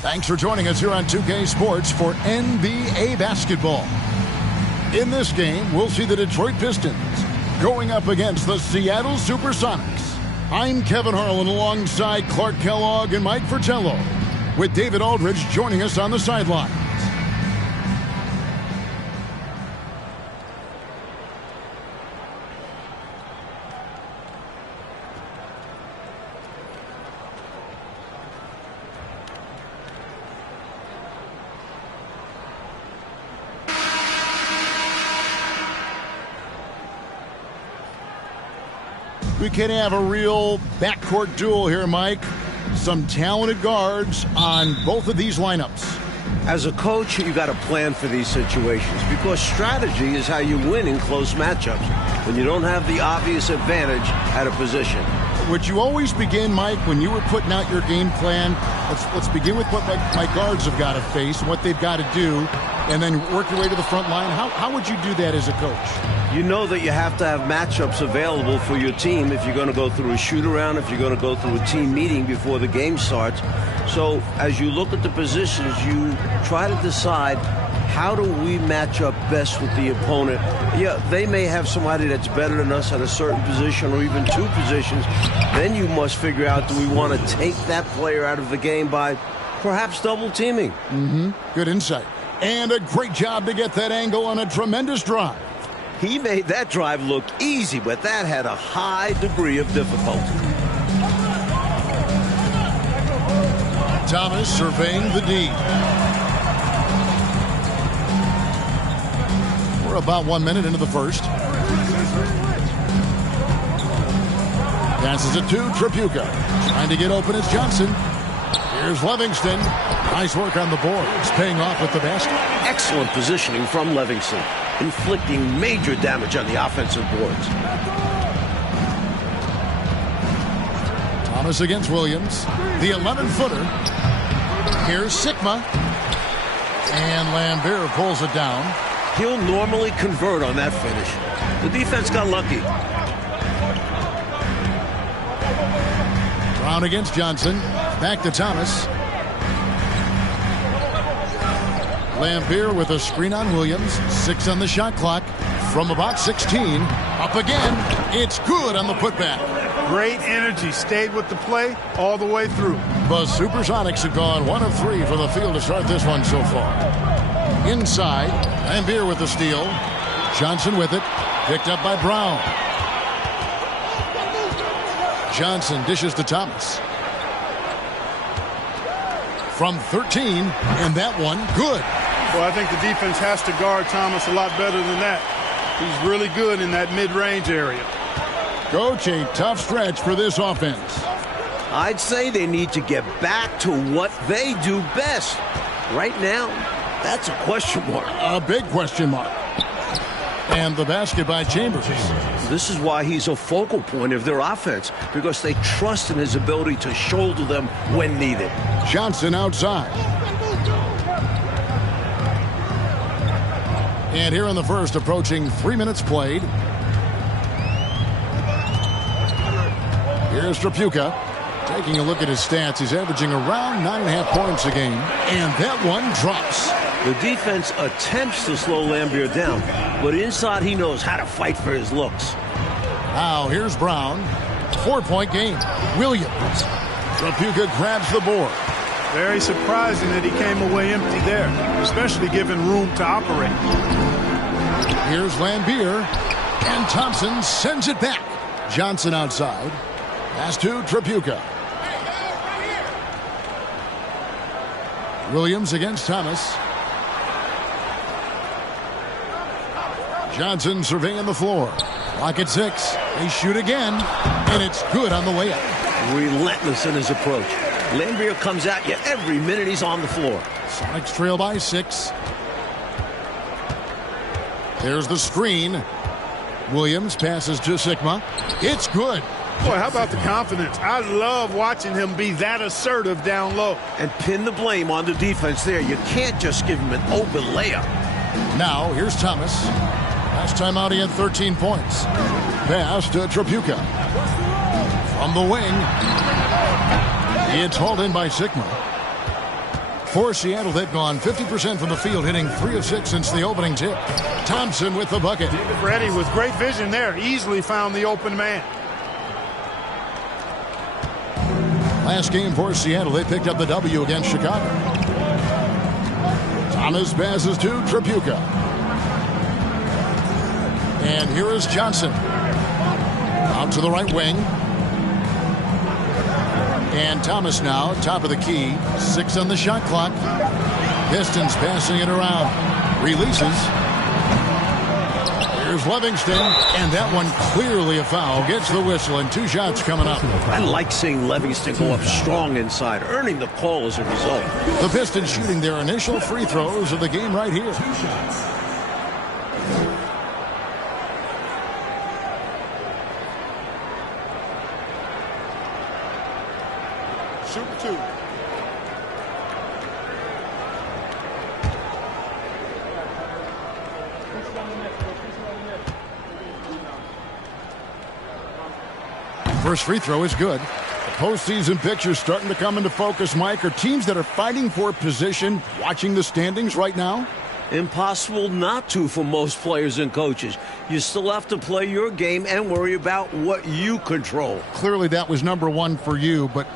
Thanks for joining us here on 2K Sports for NBA basketball. In this game, we'll see the Detroit Pistons going up against the Seattle Supersonics. I'm Kevin Harlan alongside Clark Kellogg and Mike Fratello, with David Aldridge joining us on the sideline. We can have a real backcourt duel here, Mike. Some talented guards on both of these lineups. As a coach, you got to plan for these situations because strategy is how you win in close matchups when you don't have the obvious advantage at a position. Would you always begin, Mike, when you were putting out your game plan? Let's begin with what my guards have got to face, what they've got to do, and then work your way to the front line. How would you do that as a coach? You know that you have to have matchups available for your team if you're going to go through a shoot-around, if you're going to go through a team meeting before the game starts. So as you look at the positions, you try to decide, how do we match up best with the opponent? Yeah, they may have somebody that's better than us at a certain position or even two positions. Then you must figure out, do we want to take that player out of the game by perhaps double teaming? Good insight. And a great job to get that angle on a tremendous drive. He made that drive look easy, but that had a high degree of difficulty. Thomas surveying the D. We're about 1 minute into the first. Passes it to Tripucka. Trying to get open is Johnson. Here's Livingston. Nice work on the board. It's paying off with the basket. Excellent positioning from Livingston, inflicting major damage on the offensive boards. Thomas against Williams. The 11-footer. Here's Sigma. And Lambeer pulls it down. He'll normally convert on that finish. The defense got lucky. Brown against Johnson. Back to Thomas. Lambeer with a screen on Williams. 6 on the shot clock. From about 16. Up again. It's good on the putback. Great energy. Stayed with the play all the way through. The Supersonics have gone 1 of 3 from the field to start this one so far. Inside. Lambeer with the steal. Johnson with it. Picked up by Brown. Johnson dishes to Thomas. From 13. And that one good. Well, I think the defense has to guard Thomas a lot better than that. He's really good in that mid-range area. Coach, a tough stretch for this offense. I'd say they need to get back to what they do best. Right now, that's a question mark. A big question mark. And the basket by Chambers. This is why he's a focal point of their offense, because they trust in his ability to shoulder them when needed. Johnson outside. And here in the first, approaching 3 minutes played. Here's Tripucka. Taking a look at his stats, he's averaging around 9.5 points a game. And that one drops. The defense attempts to slow Lambeer down, but inside he knows how to fight for his looks. Now here's Brown. 4-point game. Williams. Tripucka grabs the board. Very surprising that he came away empty there, especially given room to operate. Here's Lambeer. And Thompson sends it back. Johnson outside. Pass to Tripucka. Williams against Thomas. Johnson surveying the floor. Clock at 6. They shoot again. And it's good on the layup. Relentless in his approach. Lambeer comes at you every minute he's on the floor. Sonics trail by 6. There's the screen. Williams passes to Sigma. It's good. Boy, how about the confidence? I love watching him be that assertive down low. And pin the blame on the defense there. You can't just give him an open layup. Now, here's Thomas. Last time out, he had 13 points. Pass to Tripucka. From the wing. It's hauled in by Sigma. For Seattle, they've gone 50% from the field, hitting 3 of 6 since the opening tip. Thompson with the bucket. Freddie with great vision there, easily found the open man. Last game for Seattle, they picked up the W against Chicago. Thomas passes to Tripucka. And here is Johnson. Out to the right wing. And Thomas now, top of the key. 6 on the shot clock. Pistons passing it around. Releases. Here's Livingston. And that one clearly a foul. Gets the whistle and 2 shots coming up. I like seeing Livingston go up strong inside, earning the call as a result. The Pistons shooting their initial free throws of the game right here. Super 2. First free throw is good. The postseason picture starting to come into focus, Mike. Are teams that are fighting for position watching the standings right now? Impossible not to for most players and coaches. You still have to play your game and worry about what you control. Clearly that was number one for you, but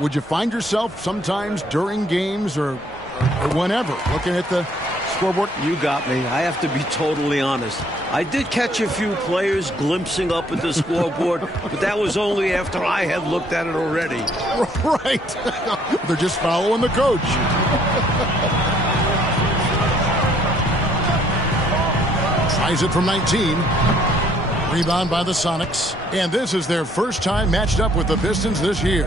would you find yourself sometimes during games or whenever looking at the scoreboard? You got me. I have to be totally honest. I did catch a few players glimpsing up at the scoreboard, but that was only after I had looked at it already. Right. They're just following the coach. Tries it from 19. Rebound by the Sonics. And this is their first time matched up with the Pistons this year.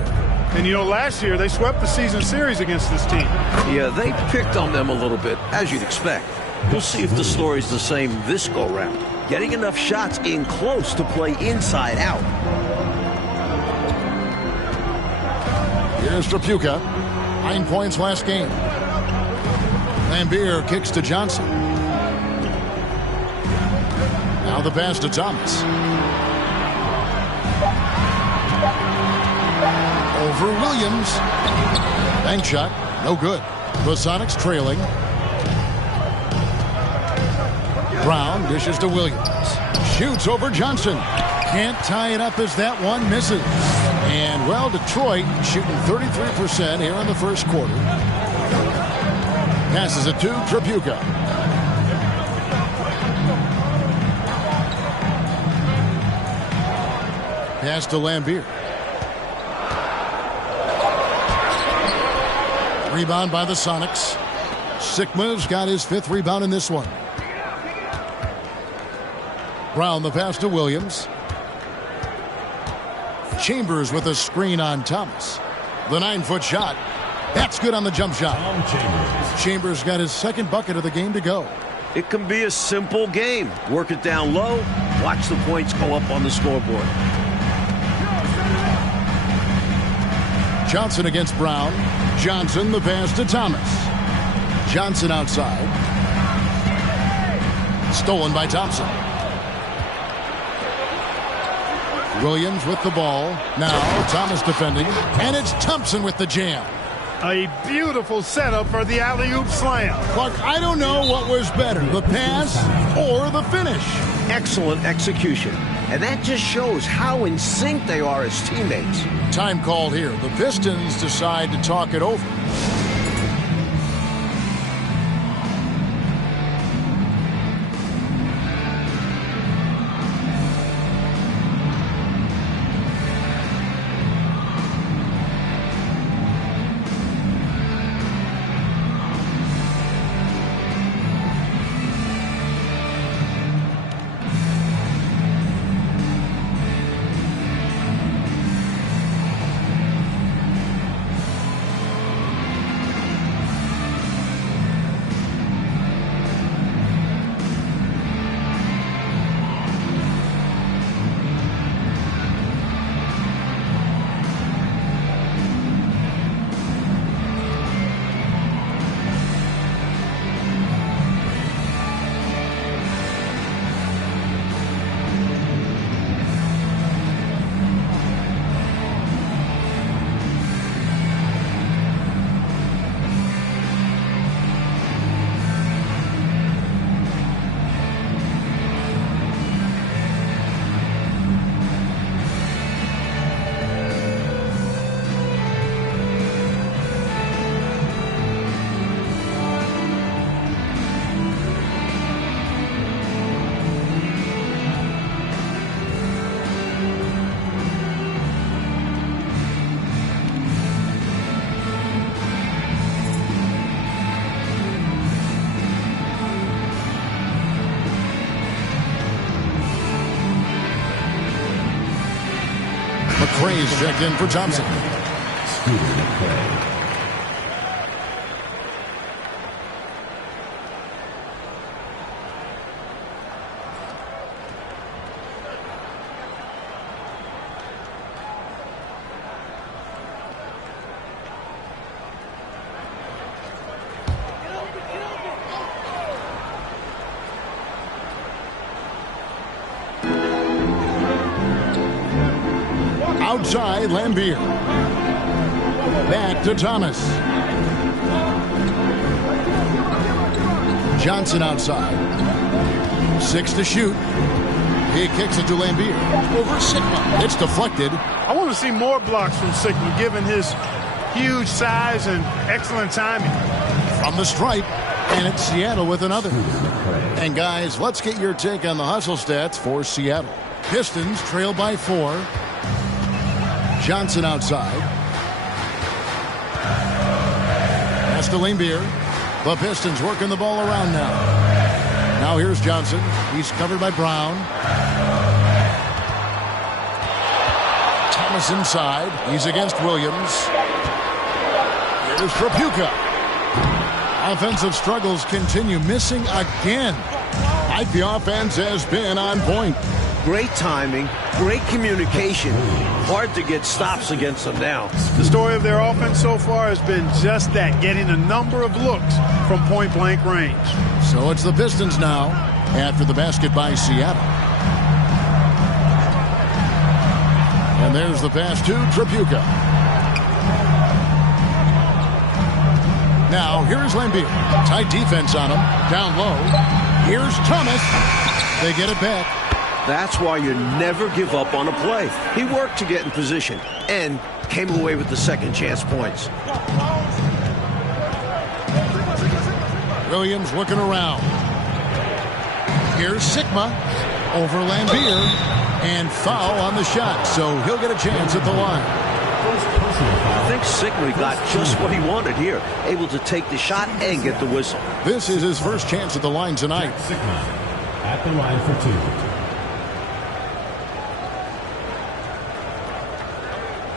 And you know, last year they swept the season series against this team. Yeah, they picked on them a little bit, as you'd expect. We'll see if the story's the same this go-round. Getting enough shots in close to play inside out. Here's Tripucka. 9 points last game. Lambier kicks to Johnson. Now the pass to Thomas. Over Williams. Bank shot. No good. The Sonics trailing. Brown dishes to Williams. Shoots over Johnson. Can't tie it up as that one misses. And, well, Detroit shooting 33% here in the first quarter. Passes it to Tripucka. Pass to Lambier. Rebound by the Sonics. Sikma's got his 5th rebound in this one. Brown the pass to Williams. Chambers with a screen on Thomas. The 9-foot shot. That's good on the jump shot. Chambers got his 2nd bucket of the game to go. It can be a simple game. Work it down low. Watch the points go up on the scoreboard. Johnson against Brown. Johnson the pass to Thomas. Johnson outside. Stolen by Thompson. Williams with the ball. Now Thomas defending. And it's Thompson with the jam. A beautiful setup for the alley-oop slam. Clark, I don't know what was better, the pass or the finish. Excellent execution. And that just shows how in sync they are as teammates. Time called here. The Pistons decide to talk it over. He's checked in for Thompson. Outside, Lambier. Back to Thomas. Johnson outside. 6 to shoot. He kicks it to Lambier. Over Sigma. It's deflected. I want to see more blocks from Sigma, given his huge size and excellent timing. From the stripe. And it's Seattle with another. And guys, let's get your take on the hustle stats for Seattle. Pistons trail by 4. Johnson outside. Pass to Lambier. The Pistons working the ball around now. Now here's Johnson. He's covered by Brown. Thomas inside. He's against Williams. Here's Trapuka. Offensive struggles continue. Missing again. Like the offense has been on point. Great timing, great communication. Hard to get stops against them now. The story of their offense so far has been just that, getting a number of looks from point-blank range. So it's the Pistons now after the basket by Seattle. And there's the pass to Trapuka. Now here's Lambier. Tight defense on him. Down low. Here's Thomas. They get it back. That's why you never give up on a play. He worked to get in position and came away with the second chance points. Williams looking around. Here's Sigma over Lambier. And foul on the shot, so he'll get a chance at the line. I think Sigma got just what he wanted here. Able to take the shot and get the whistle. This is his first chance at the line tonight. Sigma at the line for 2.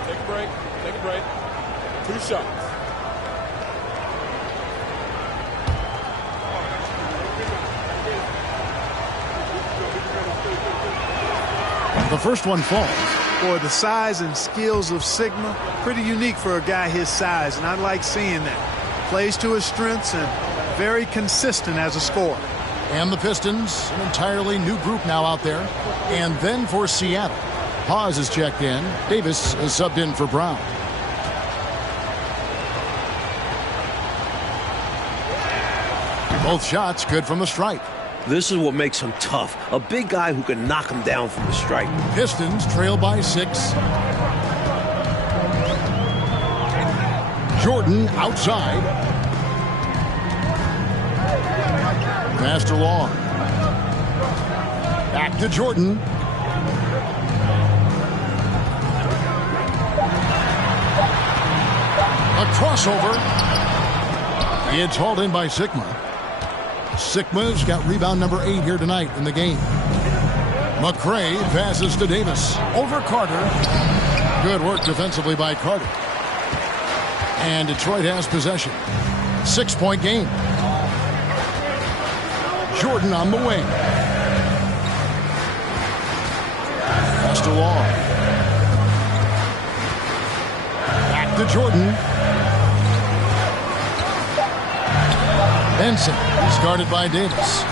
Take a break. 2 shots. The first one falls. Boy, the size and skills of Sigma, pretty unique for a guy his size, and I like seeing that. Plays to his strengths and very consistent as a scorer. And the Pistons, an entirely new group now out there. And then for Seattle, Paz is checked in. Davis is subbed in for Brown. Both shots good from the stripe. This is what makes him tough. A big guy who can knock him down from the stripe. Pistons trail by 6. Jordan outside. Pass to Long. Back to Jordan. A crossover. It's hauled in by Sigma. Sigma's got rebound number 8 here tonight in the game. McCray passes to Davis. Over Carter. Good work defensively by Carter. And Detroit has possession. 6-point game. Jordan on the wing. Pass to Long. Back to Jordan. Benson is guarded by Davis.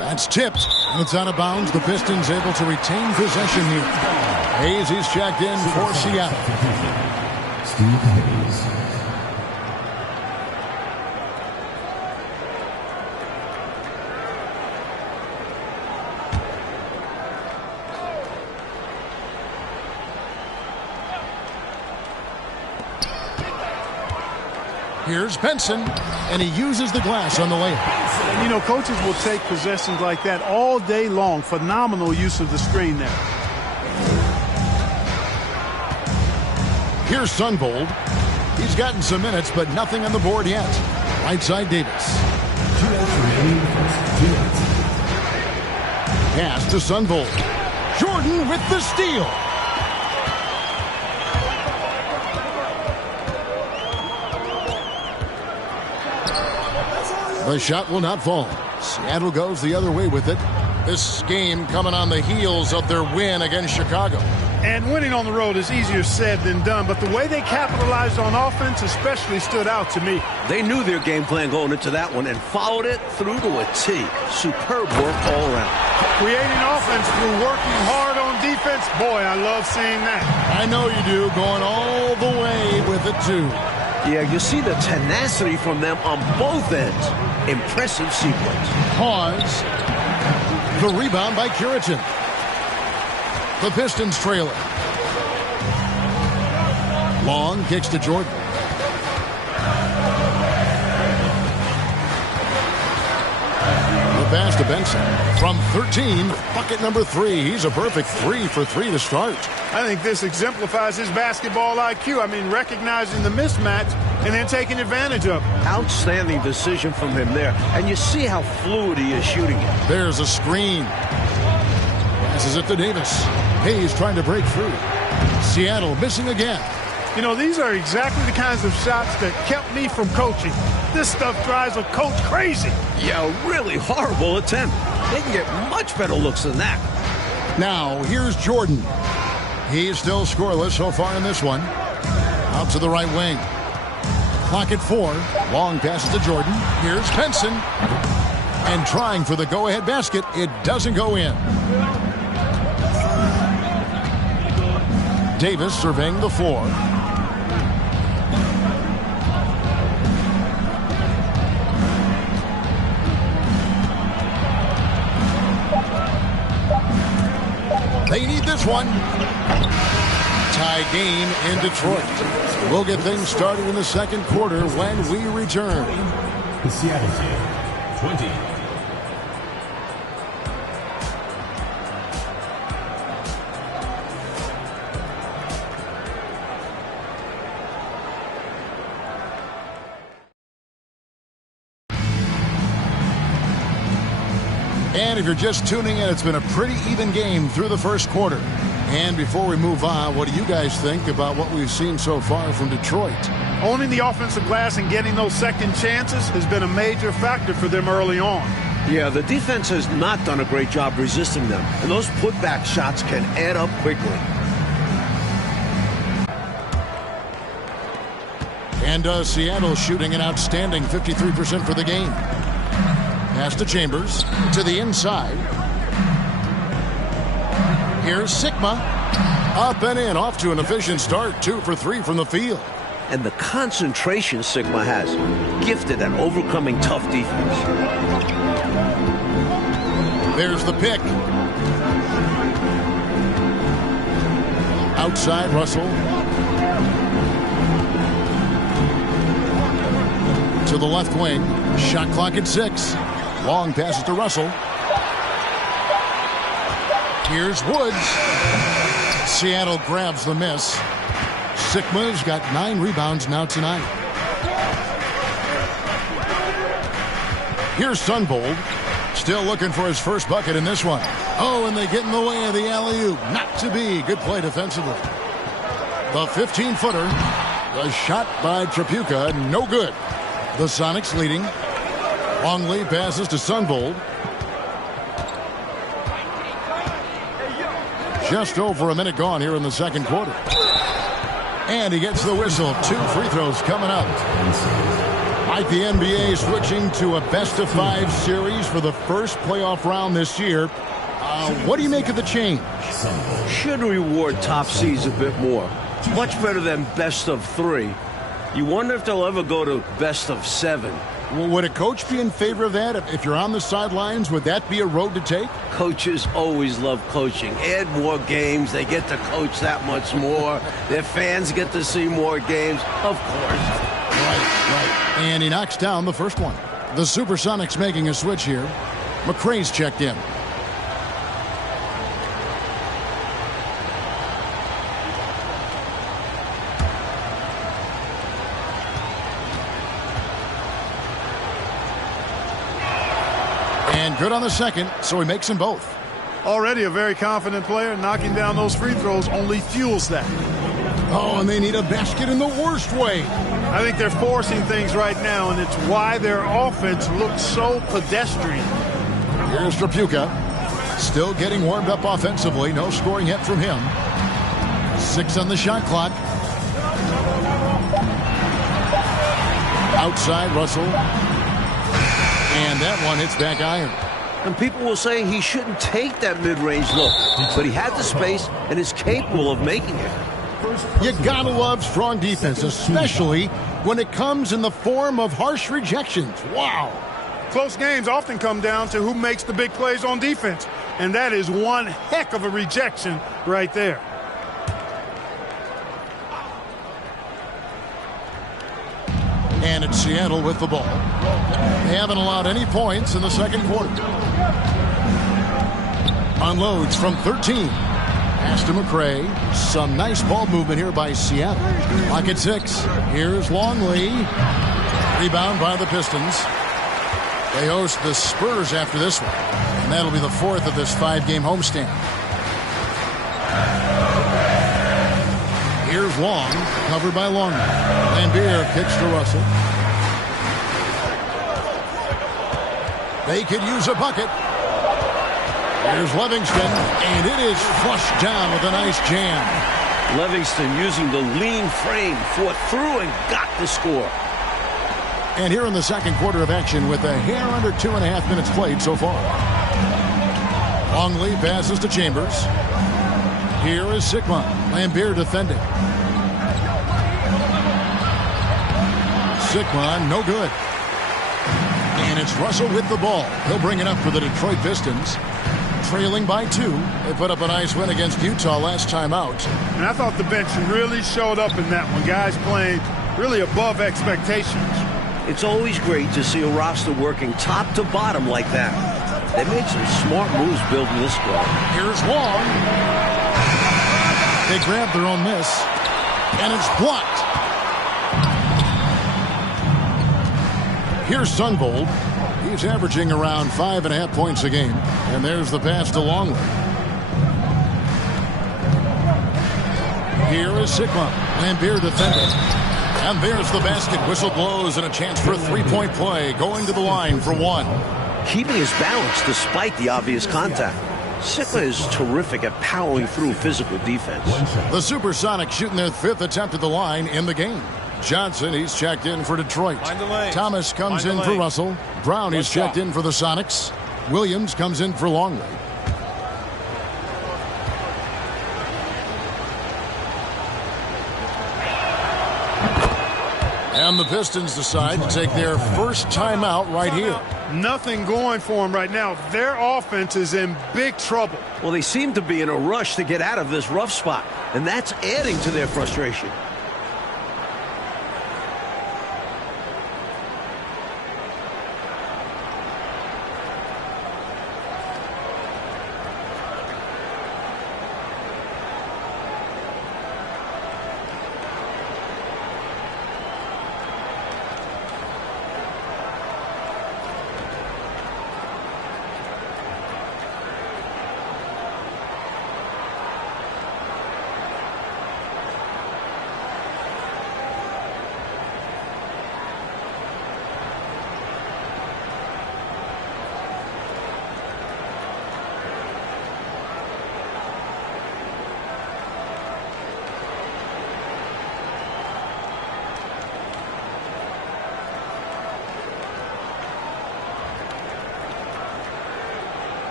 That's tipped. And it's out of bounds. The Pistons able to retain possession here. Hayes is checked in for Seattle. Steve Hayes. Here's Benson, and he uses the glass on the layup. And, you know, coaches will take possessions like that all day long. Phenomenal use of the screen there. Here's Sunvold. He's gotten some minutes, but nothing on the board yet. Right side Davis. 2 minutes remaining. 2 minutes. Pass to Sunvold. Jordan with the steal. The shot will not fall. Seattle goes the other way with it. This game coming on the heels of their win against Chicago. And winning on the road is easier said than done, but the way they capitalized on offense especially stood out to me. They knew their game plan going into that one and followed it through to a T. Superb work all around. Creating offense through working hard on defense. Boy, I love seeing that. I know you do, going all the way with it, too. Yeah, you see the tenacity from them on both ends. Impressive sequence. Pause. The rebound by Curitin. The Pistons trail it. Long kicks to Jordan. The pass to Benson. From 13, bucket number 3. He's a perfect 3 for 3 to start. I think this exemplifies his basketball IQ. I mean, recognizing the mismatch and then taking advantage of it. Outstanding decision from him there. And you see how fluid he is shooting it. There's a screen. Passes it to Davis. Hayes trying to break through. Seattle missing again. You know, these are exactly the kinds of shots that kept me from coaching. This stuff drives a coach crazy. Yeah, a really horrible attempt. They can get much better looks than that. Now, here's Jordan. He's still scoreless so far in this one. Out to the right wing. Clock at 4. Long passes to Jordan. Here's Benson. And trying for the go-ahead basket. It doesn't go in. Davis surveying the floor. They need this one. Tie game in Detroit. We'll get things started in the second quarter when we return. The Seattle team, 20. And if you're just tuning in, it's been a pretty even game through the first quarter. And before we move on, what do you guys think about what we've seen so far from Detroit? Owning the offensive glass and getting those second chances has been a major factor for them early on. Yeah, the defense has not done a great job resisting them. And those putback shots can add up quickly. And Seattle shooting an outstanding 53% for the game. Pass to Chambers, to the inside. Here's Sigma. Up and in, off to an efficient start. 2 for 3 from the field. And the concentration Sigma has, gifted at overcoming tough defense. There's the pick. Outside, Russell. To the left wing. Shot clock at 6. Long passes to Russell. Here's Woods. Seattle grabs the miss. Sigma's got 9 rebounds now tonight. Here's Sunvold. Still looking for his first bucket in this one. Oh, and they get in the way of the alley-oop. Not to be. Good play defensively. The 15-footer. The shot by Tripucka. No good. The Sonics leading. Longley passes to Sunvold. Just over a minute gone here in the second quarter. And he gets the whistle. 2 free throws coming up. Like the NBA switching to a best-of-5 series for the first playoff round this year. What do you make of the change? Should reward top seeds a bit more. Much better than best of 3. You wonder if they'll ever go to best of 7. Well, would a coach be in favor of that? If you're on the sidelines, would that be a road to take? Coaches always love coaching. Add more games. They get to coach that much more. Their fans get to see more games. Of course. Right. And he knocks down the first one. The Supersonics making a switch here. McRae's checked in. And good on the second, so he makes them both. Already a very confident player. Knocking down those free throws only fuels that. Oh, and they need a basket in the worst way. I think they're forcing things right now, and it's why their offense looks so pedestrian. Here's Trapuka. Still getting warmed up offensively. No scoring yet from him. 6 on the shot clock. Outside, Russell. And that one hits back iron. And people will say he shouldn't take that mid-range look, but he had the space and is capable of making it. You gotta love strong defense, especially when it comes in the form of harsh rejections. Wow. Close games often come down to who makes the big plays on defense, and that is one heck of a rejection right there. And it's Seattle with the ball. They haven't allowed any points in the second quarter. Unloads from 13. Pass to McRae. Some nice ball movement here by Seattle. Clock at 6. Here's Longley. Rebound by the Pistons. They host the Spurs after this one. And that'll be the 4th of this 5-game homestand. Here's Long. Covered by Longley. Lambier kicks to Russell. They could use a bucket. Here's Livingston, and it is flushed down with a nice jam. Livingston using the lean frame, fought through and got the score. And here in the second quarter of action with a hair under 2.5 minutes played so far. Longley passes to Chambers. Here is Sigma. Lambier defending. Sigma, no good. And it's Russell with the ball. He'll bring it up for the Detroit Pistons. Trailing by 2. They put up a nice win against Utah last time out. And I thought the bench really showed up in that one. Guys playing really above expectations. It's always great to see a roster working top to bottom like that. They made some smart moves building this squad. Here's Long. They grab their own miss. And it's blocked. Here's Sunvold. He's averaging around 5.5 points a game. And there's the pass to Longley. Here is Sigma. Lambier defending. And there's the basket. Whistle blows and a chance for a 3-point play. Going to the line for 1. Keeping his balance despite the obvious contact. Sigma is terrific at powering through physical defense. The Supersonics shooting their 5th attempt at the line in the game. Johnson, he's checked in for Detroit. Thomas comes in for Russell. Brown is checked in for the Sonics. Williams comes in for Longley. And the Pistons decide to take their first timeout right here. Nothing going for them right now. Their offense is in big trouble. Well, they seem to be in a rush to get out of this rough spot, and that's adding to their frustration.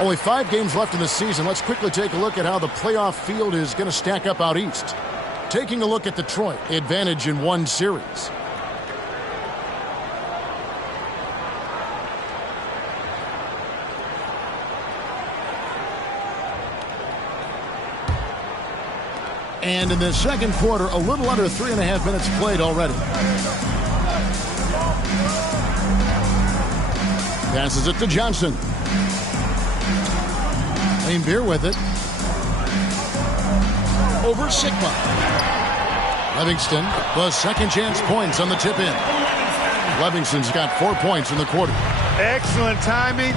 Only 5 games left in the season. Let's quickly take a look at how the playoff field is going to stack up out east. Taking a look at Detroit, advantage in 1 series. And in the second quarter, a little under 3.5 minutes played already. Passes it to Johnson. Lane Beer with it. Over Sigma. Livingston, the second chance points on the tip in. Livingston's got 4 points in the quarter. Excellent timing.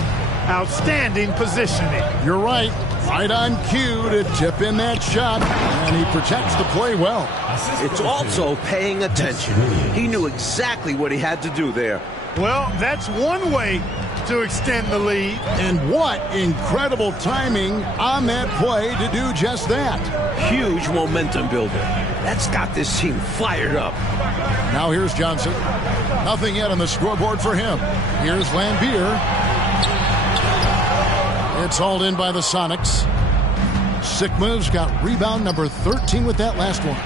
Outstanding positioning. You're right. Right on cue to tip in that shot. And he protects the play well. It's also paying attention. He knew exactly what he had to do there. Well, that's one way to extend the lead. And what incredible timing on that play to do just that. Huge momentum builder. That's got this team fired up. Now here's Johnson. Nothing yet on the scoreboard for him. Here's Lambier. It's hauled in by the Sonics. Sigma's got rebound number 13 with that last one.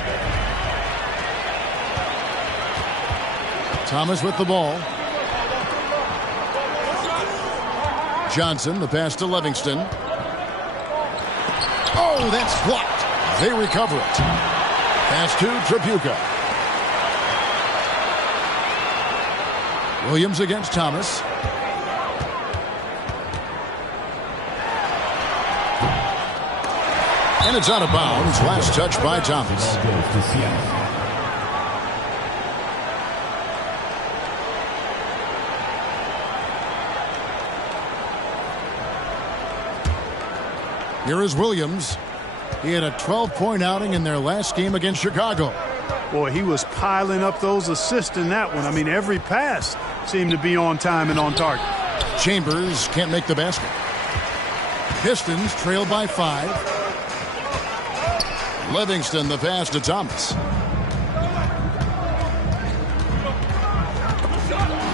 Thomas with the ball. Johnson, the pass to Livingston. Oh, that's blocked. They recover it. Pass to Tripucka. Williams against Thomas. And it's out of bounds. Last touch by Thomas. Here is Williams. He had a 12-point outing in their last game against Chicago. Boy, he was piling up those assists in that one. I mean, every pass seemed to be on time and on target. Chambers can't make the basket. Pistons trail by 5. Livingston, the pass to Thomas.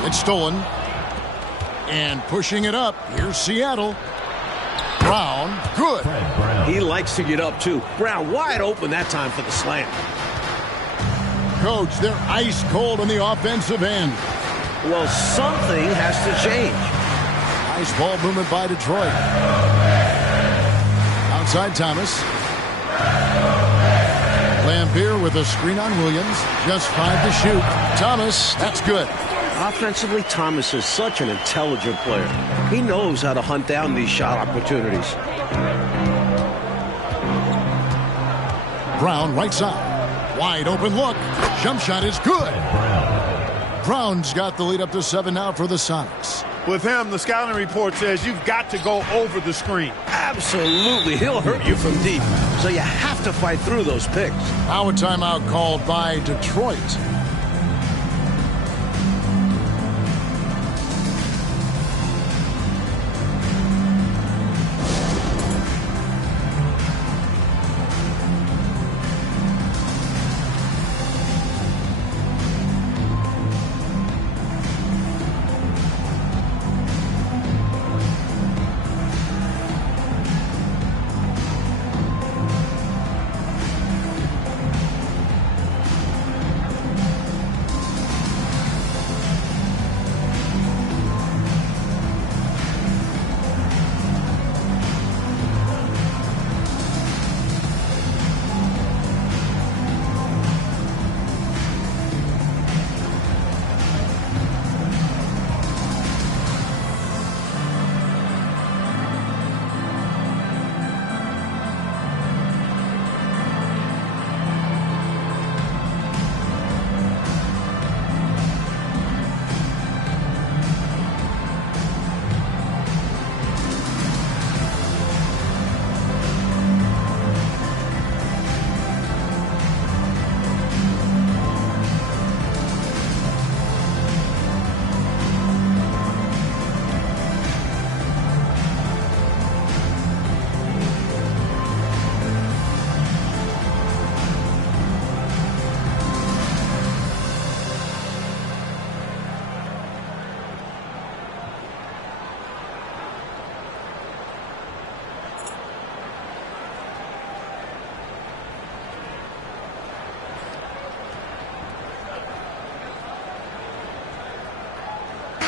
It's stolen. And pushing it up. Here's Seattle. Brown, good. He likes to get up, too. Brown wide open that time for the slam. Coach, they're ice cold on the offensive end. Well, something has to change. Nice ball movement by Detroit. Outside Thomas. Lambier with a screen on Williams. Just 5 to shoot. Thomas, that's good. Offensively, Thomas is such an intelligent player. He knows how to hunt down these shot opportunities. Brown, right side. Wide open look. Jump shot is good. Brown's got the lead up to 7 now for the Sonics. With him, the scouting report says you've got to go over the screen. Absolutely. He'll hurt you from deep. So you have to fight through those picks. Now a timeout called by Detroit.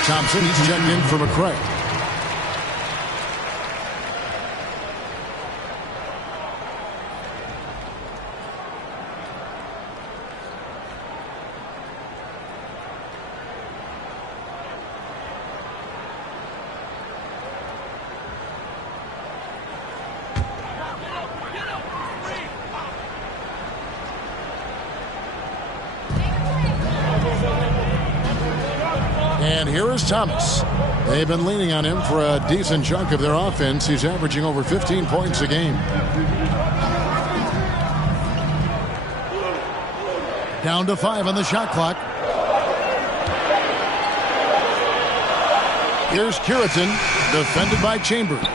Thompson, he's checked in for McCray. And here is Thomas. They've been leaning on him for a decent chunk of their offense. He's averaging over 15 points a game. Down to 5 on the shot clock. Here's Curitin, defended by Chambers.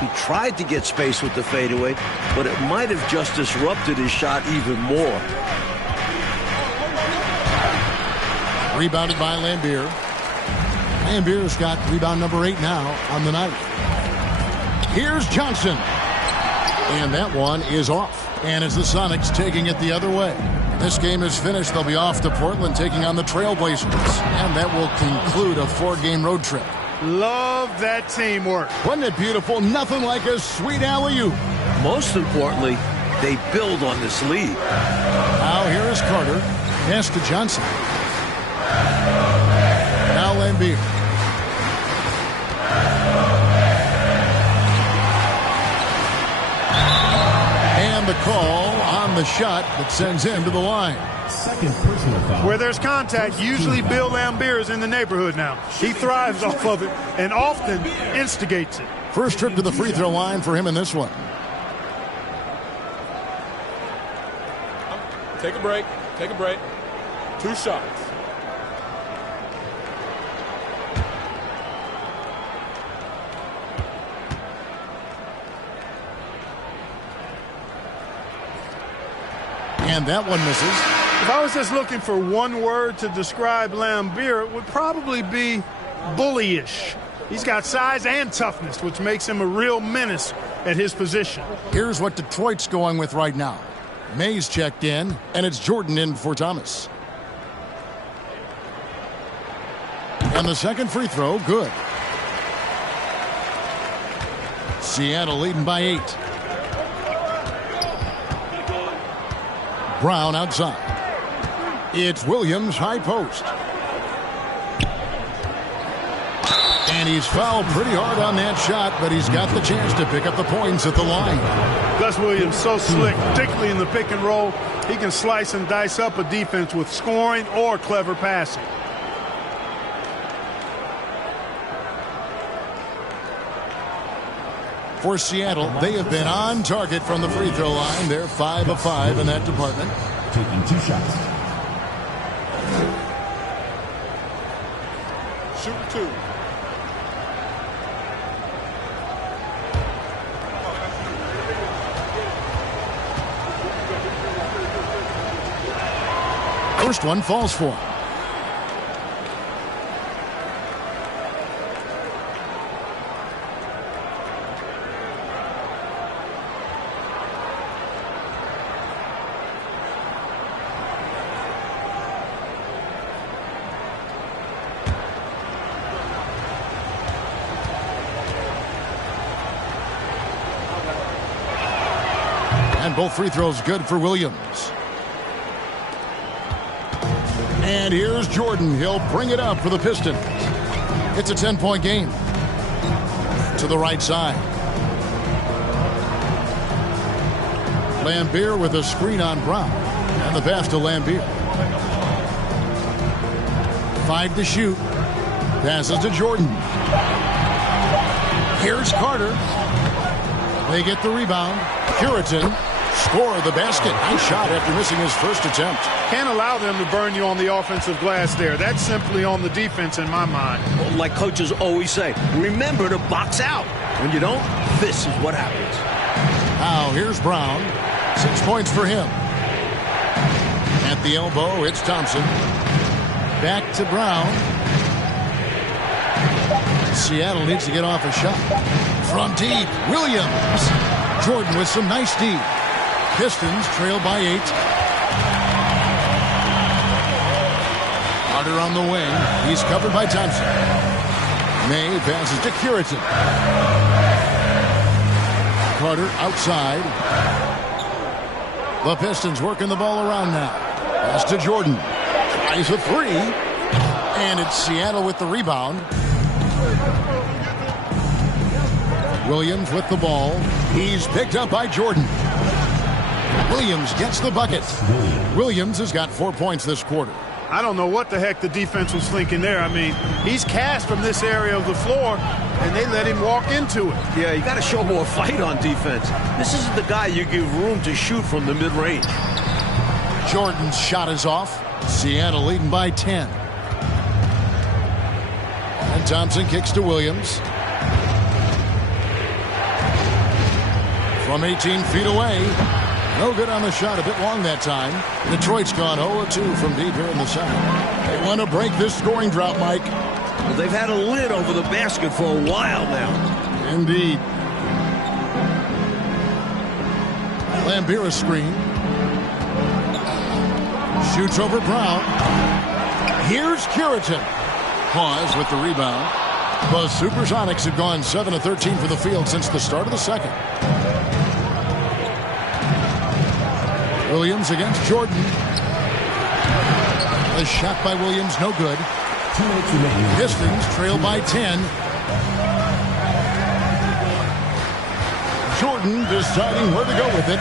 He tried to get space with the fadeaway, but it might have just disrupted his shot even more. Rebounded by Lambier. Lambier's got rebound number 8 now on the night. Here's Johnson. And that one is off. And it's the Sonics taking it the other way. This game is finished. They'll be off to Portland taking on the Trailblazers. And that will conclude a 4-game road trip. Love that teamwork. Wasn't it beautiful? Nothing like a sweet alley-oop. Most importantly, they build on this lead. Now here is Carter. Pass to Johnson. Now Lambier. And the call on the shot that sends him to the line. Second personal foul. Where there's contact, usually Bill Lambier is in the neighborhood now. He thrives off of it and often instigates it. First trip to the free throw line for him in this one. Take a break. Take a break. 2 shots. And that one misses. If I was just looking for one word to describe Lambier, it would probably be bullyish. He's got size and toughness, which makes him a real menace at his position. Here's what Detroit's going with right now. Mays checked in, and it's Jordan in for Thomas. And the second free throw, good. Seattle leading by 8. Brown outside. It's Williams, high post. And he's fouled pretty hard on that shot, but he's got the chance to pick up the points at the line. Gus Williams, so slick, particularly in the pick and roll. He can slice and dice up a defense with scoring or clever passing. For Seattle, they have been on target from the free throw line. They're 5 of 5 in that department. Taking 2 shots. Shoot 2. First one falls for him. And both free throws good for Williams. And here's Jordan. He'll bring it up for the Pistons. It's a 10-point game. To the right side. Lambier with a screen on Brown. And the pass to Lambier. 5 to shoot. Passes to Jordan. Here's Carter. They get the rebound. Curitin score the basket. Nice shot after missing his first attempt. Can't allow them to burn you on the offensive glass there. That's simply on the defense in my mind. Well, like coaches always say, remember to box out. When you don't, this is what happens. Now here's Brown. 6 points for him. At the elbow, it's Thompson. Back to Brown. Seattle needs to get off a shot. From deep, Williams. Jordan with some nice D. Pistons trail by 8. Carter on the wing. He's covered by Thompson. May passes to Curitan. Carter outside. The Pistons working the ball around now. Pass to Jordan. Tries a three. And it's Seattle with the rebound. Williams with the ball. He's picked up by Jordan. Williams gets the bucket. Williams has got 4 points this quarter. I don't know what the heck the defense was thinking there. I mean, he's cast from this area of the floor, and they let him walk into it. Yeah, you got to show more fight on defense. This isn't the guy you give room to shoot from the mid-range. Jordan's shot is off. Seattle leading by 10. And Thompson kicks to Williams. From 18 feet away. No good on the shot, a bit long that time. Detroit's gone 0-2 from deep here in the second. They want to break this scoring drought, Mike. Well, they've had a lid over the basket for a while now. Indeed. Lambira screen. Shoots over Brown. Here's Curitan. Pause with the rebound. The Supersonics have gone 7 of 13 for the field since the start of the second. Williams against Jordan. A shot by Williams, no good. Pistons trail by 10. Jordan deciding where to go with it.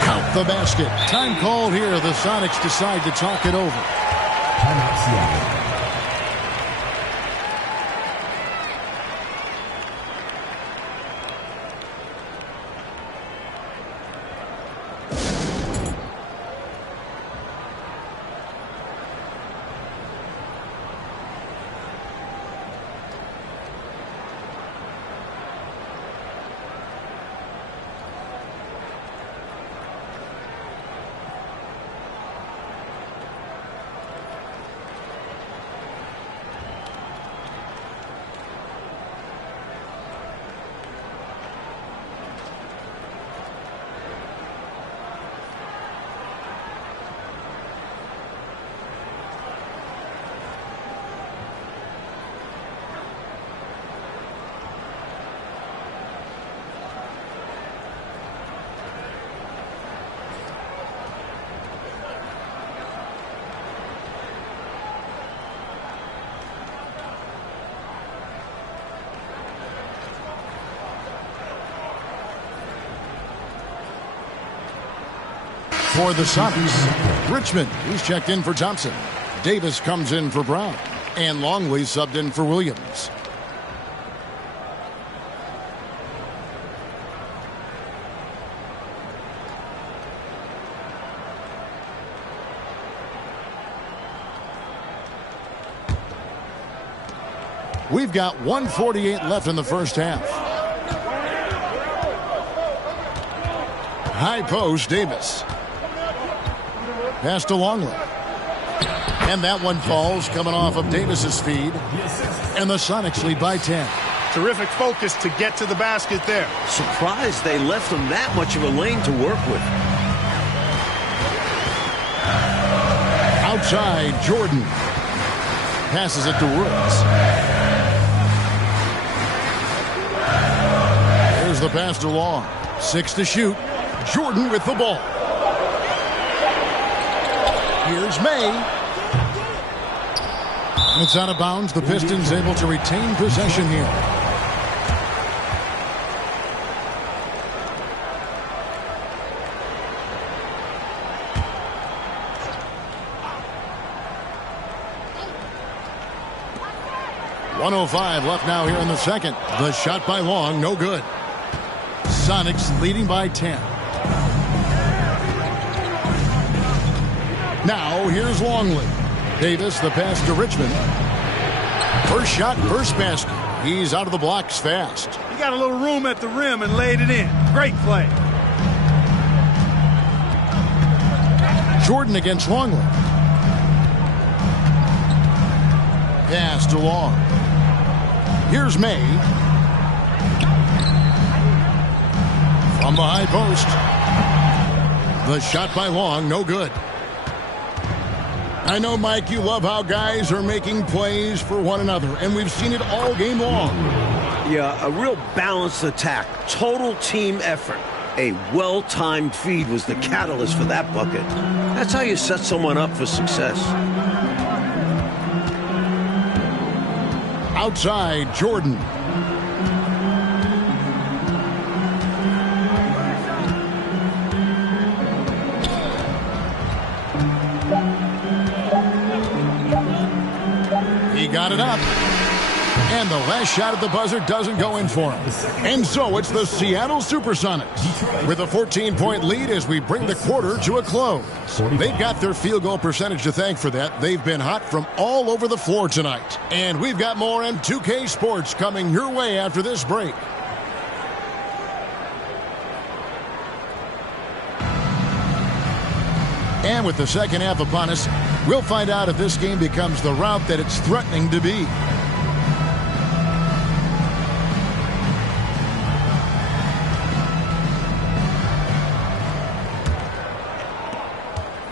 Count the basket. Time called here. The Sonics decide to talk it over. Timeout Seattle. For the Sonics, Richmond, who's checked in for Thompson. Davis comes in for Brown. And Longley subbed in for Williams. We've got 1:48 left in the first half. High post, Davis. Pass to Longley. And that one falls, coming off of Davis's feed. And the Sonics lead by 10. Terrific focus to get to the basket there. Surprised they left them that much of a lane to work with. Outside, Jordan. Passes it to Woods. Here's the pass to Long. 6 to shoot. Jordan with the ball. Here's May. It's out of bounds. The Pistons able to retain possession here. .105 left now here in the second. The shot by Long, no good. Sonics leading by 10. Now here's Longley. Davis, the pass to Richmond. First shot, first basket. He's out of the blocks fast. He got a little room at the rim and laid it in. Great play. Jordan against Longley. Pass to Long. Here's May. From the high post. The shot by Long, no good. I know, Mike, you love how guys are making plays for one another, and we've seen it all game long. Yeah, a real balanced attack. Total team effort. A well-timed feed was the catalyst for that bucket. That's how you set someone up for success. Outside, Jordan. He got it up. And the last shot at the buzzer doesn't go in for him. And so it's the Seattle Supersonics with a 14-point lead as we bring the quarter to a close. They've got their field goal percentage to thank for that. They've been hot from all over the floor tonight. And we've got more M2K Sports coming your way after this break. And with the second half upon us, we'll find out if this game becomes the rout that it's threatening to be.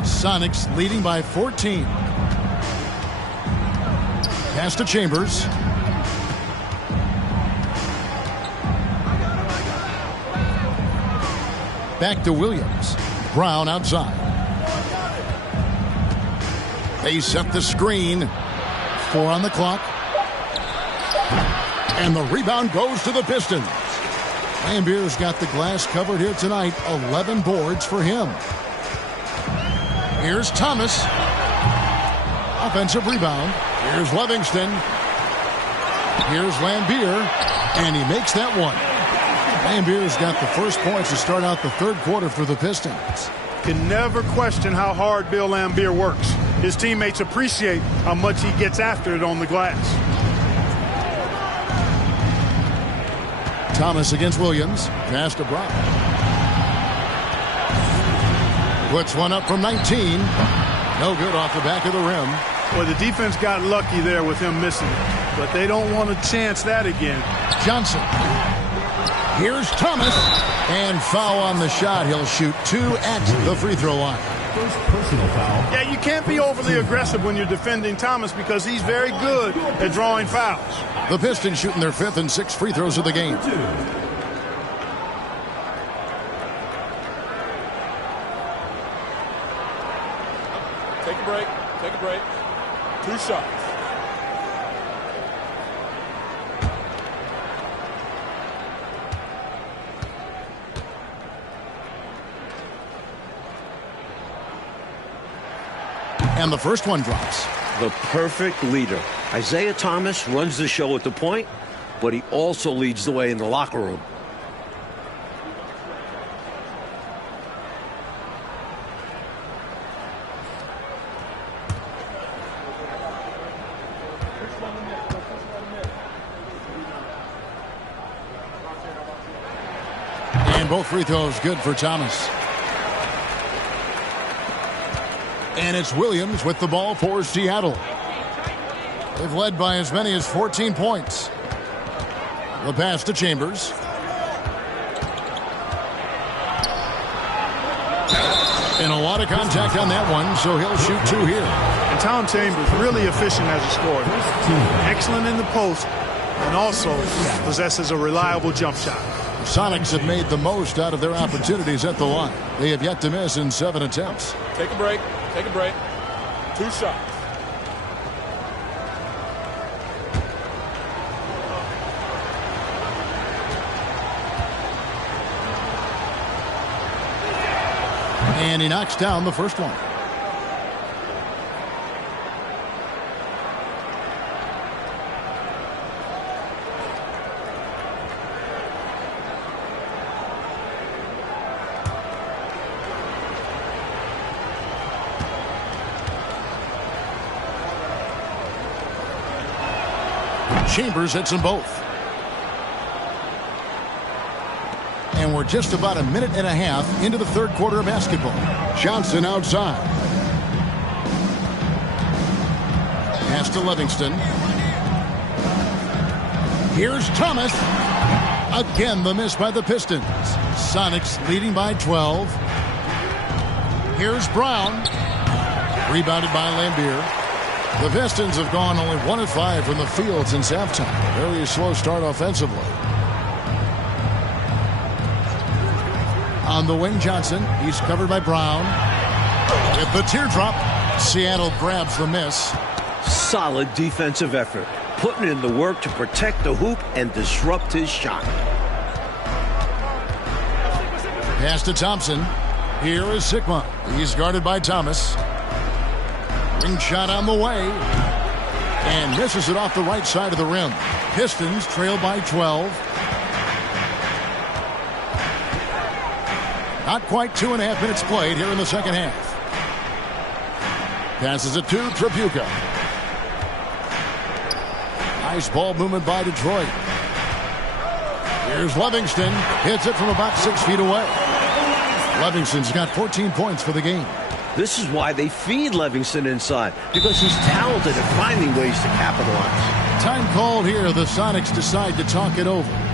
Sonics leading by 14. Pass to Chambers. Back to Williams. Brown outside. They set the screen. 4 on the clock. And the rebound goes to the Pistons. Lambier's got the glass covered here tonight. 11 boards for him. Here's Thomas. Offensive rebound. Here's Livingston. Here's Lambier. And he makes that one. Lambier's got the first points to start out the third quarter for the Pistons. Can never question how hard Bill Lambier works. His teammates appreciate how much he gets after it on the glass. Thomas against Williams. Pass to Brown. Puts one up from 19. No good off the back of the rim. Well, the defense got lucky there with him missing it, but they don't want to chance that again. Johnson. Here's Thomas. And foul on the shot. He'll shoot 2 at the free throw line. First personal foul. Yeah, you can't be overly aggressive when you're defending Thomas because he's very good at drawing fouls. The Pistons shooting their 5th and 6th free throws of the game. Take a break. Take a break. 2 shots. And the first one drops. The perfect leader. Isaiah Thomas runs the show at the point, but he also leads the way in the locker room. And both free throws good for Thomas. And it's Williams with the ball for Seattle. They've led by as many as 14 points. The pass to Chambers. And a lot of contact on that one, so he'll shoot 2 here. And Tom Chambers really efficient as a scorer. Excellent in the post and also possesses a reliable jump shot. Sonics have made the most out of their opportunities at the line. They have yet to miss in 7 attempts. Take a break. Take a break. 2 shots. And he knocks down the first one. Chambers hits them both. And we're just about a minute and a half into the third quarter of basketball. Johnson outside. Pass to Livingston. Here's Thomas. Again, the miss by the Pistons. Sonics leading by 12. Here's Brown. Rebounded by Lambier. The Pistons have gone only 1 of 5 from the field since halftime. Very slow start offensively. On the wing, Johnson. He's covered by Brown. With the teardrop, Seattle grabs the miss. Solid defensive effort. Putting in the work to protect the hoop and disrupt his shot. Pass to Thompson. Here is Sigma. He's guarded by Thomas. Ring shot on the way. And misses it off the right side of the rim. Pistons trail by 12. Not quite 2.5 minutes played here in the second half. Passes it to Tripucka. Nice ball movement by Detroit. Here's Livingston. Hits it from about 6 feet away. Livingston's got 14 points for the game. This is why they feed Livingston inside, because he's talented at finding ways to capitalize. Time called here. The Sonics decide to talk it over.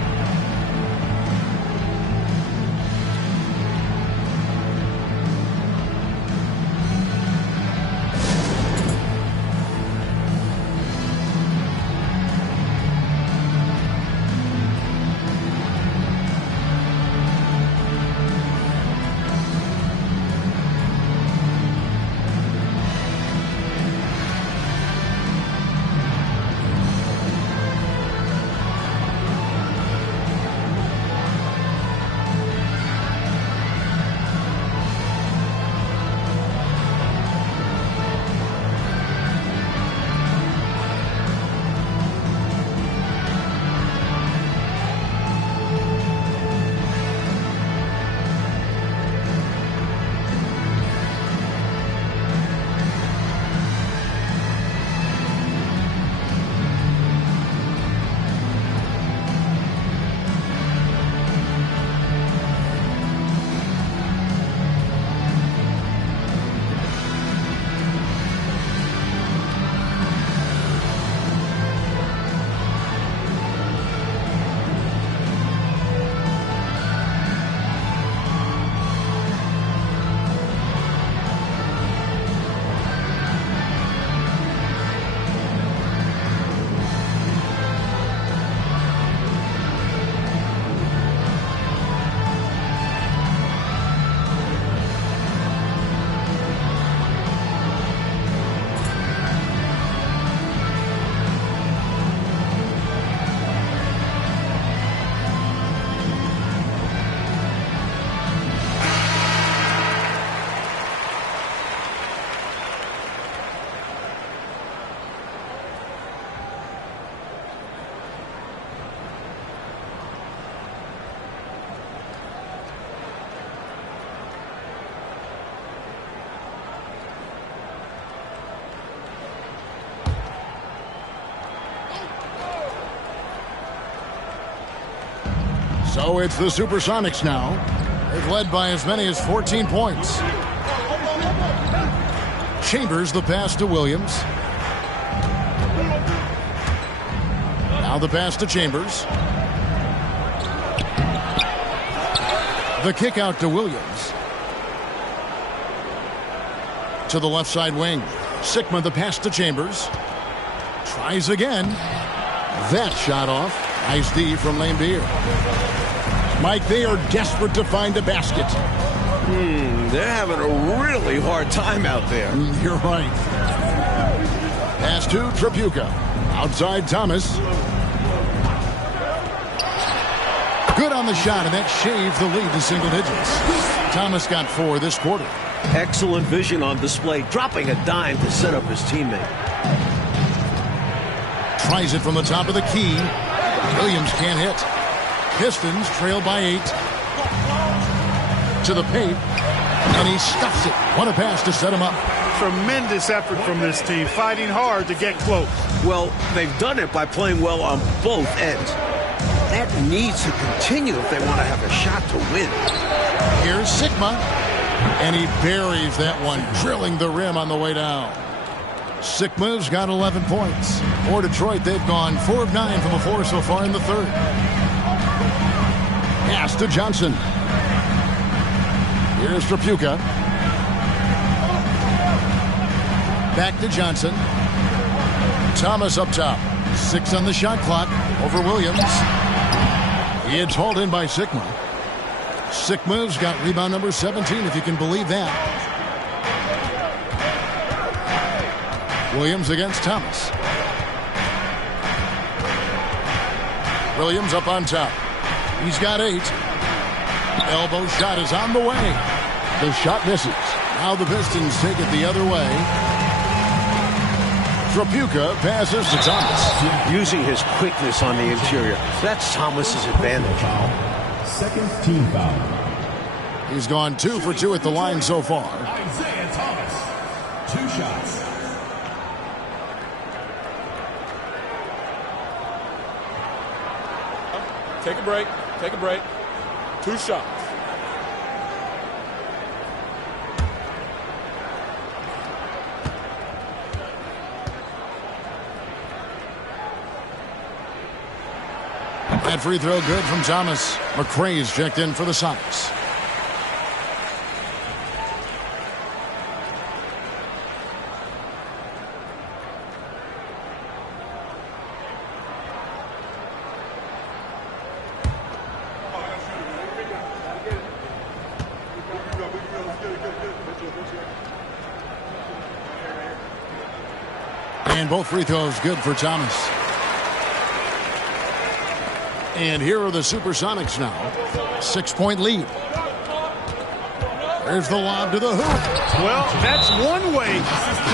So it's the Supersonics now. They've led by as many as 14 points. Chambers the pass to Williams. Now the pass to Chambers. The kick out to Williams. To the left side wing. Sigma the pass to Chambers. Tries again. That shot off. Nice D from Lambier. Mike, they are desperate to find a basket. They're having a really hard time out there. You're right. Pass to Tripucka. Outside Thomas. Good on the shot, and that shaves the lead to single digits. Thomas got 4 this quarter. Excellent vision on display, dropping a dime to set up his teammate. Tries it from the top of the key. Williams can't hit. Pistons trail by 8. To the paint. And he stuffs it. What a pass to set him up. Tremendous effort from this team, fighting hard to get close. Well, they've done it by playing well on both ends. That needs to continue if they want to have a shot to win. Here's Sigma. And he buries that one, drilling the rim on the way down. Sigma's got 11 points. For Detroit, they've gone 4 of 9 from the floor so far in the third. Pass to Johnson. Here's Tripucka. Back to Johnson. Thomas up top. 6 on the shot clock over Williams. It's hauled in by Sigma. Sigma's got rebound number 17, if you can believe that. Williams against Thomas. Williams up on top. He's got 8. Elbow shot is on the way. The shot misses. Now the Pistons take it the other way. Trapuka passes to Thomas. Using his quickness on the interior. That's Thomas's advantage. Second team foul. He's gone 2 for 2 at the line so far. Isaiah Thomas. 2 shots. Take a break. Take a break. 2 shots. That free throw good from Thomas. McRae's checked in for the Sonics. And both free throws good for Thomas. And here are the Supersonics now. 6-point lead. There's the lob to the hoop. Well, that's one way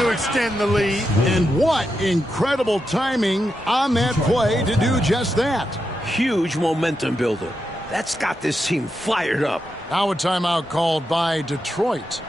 to extend the lead. And what incredible timing on that play to do just that. Huge momentum builder. That's got this team fired up. Now a timeout called by Detroit.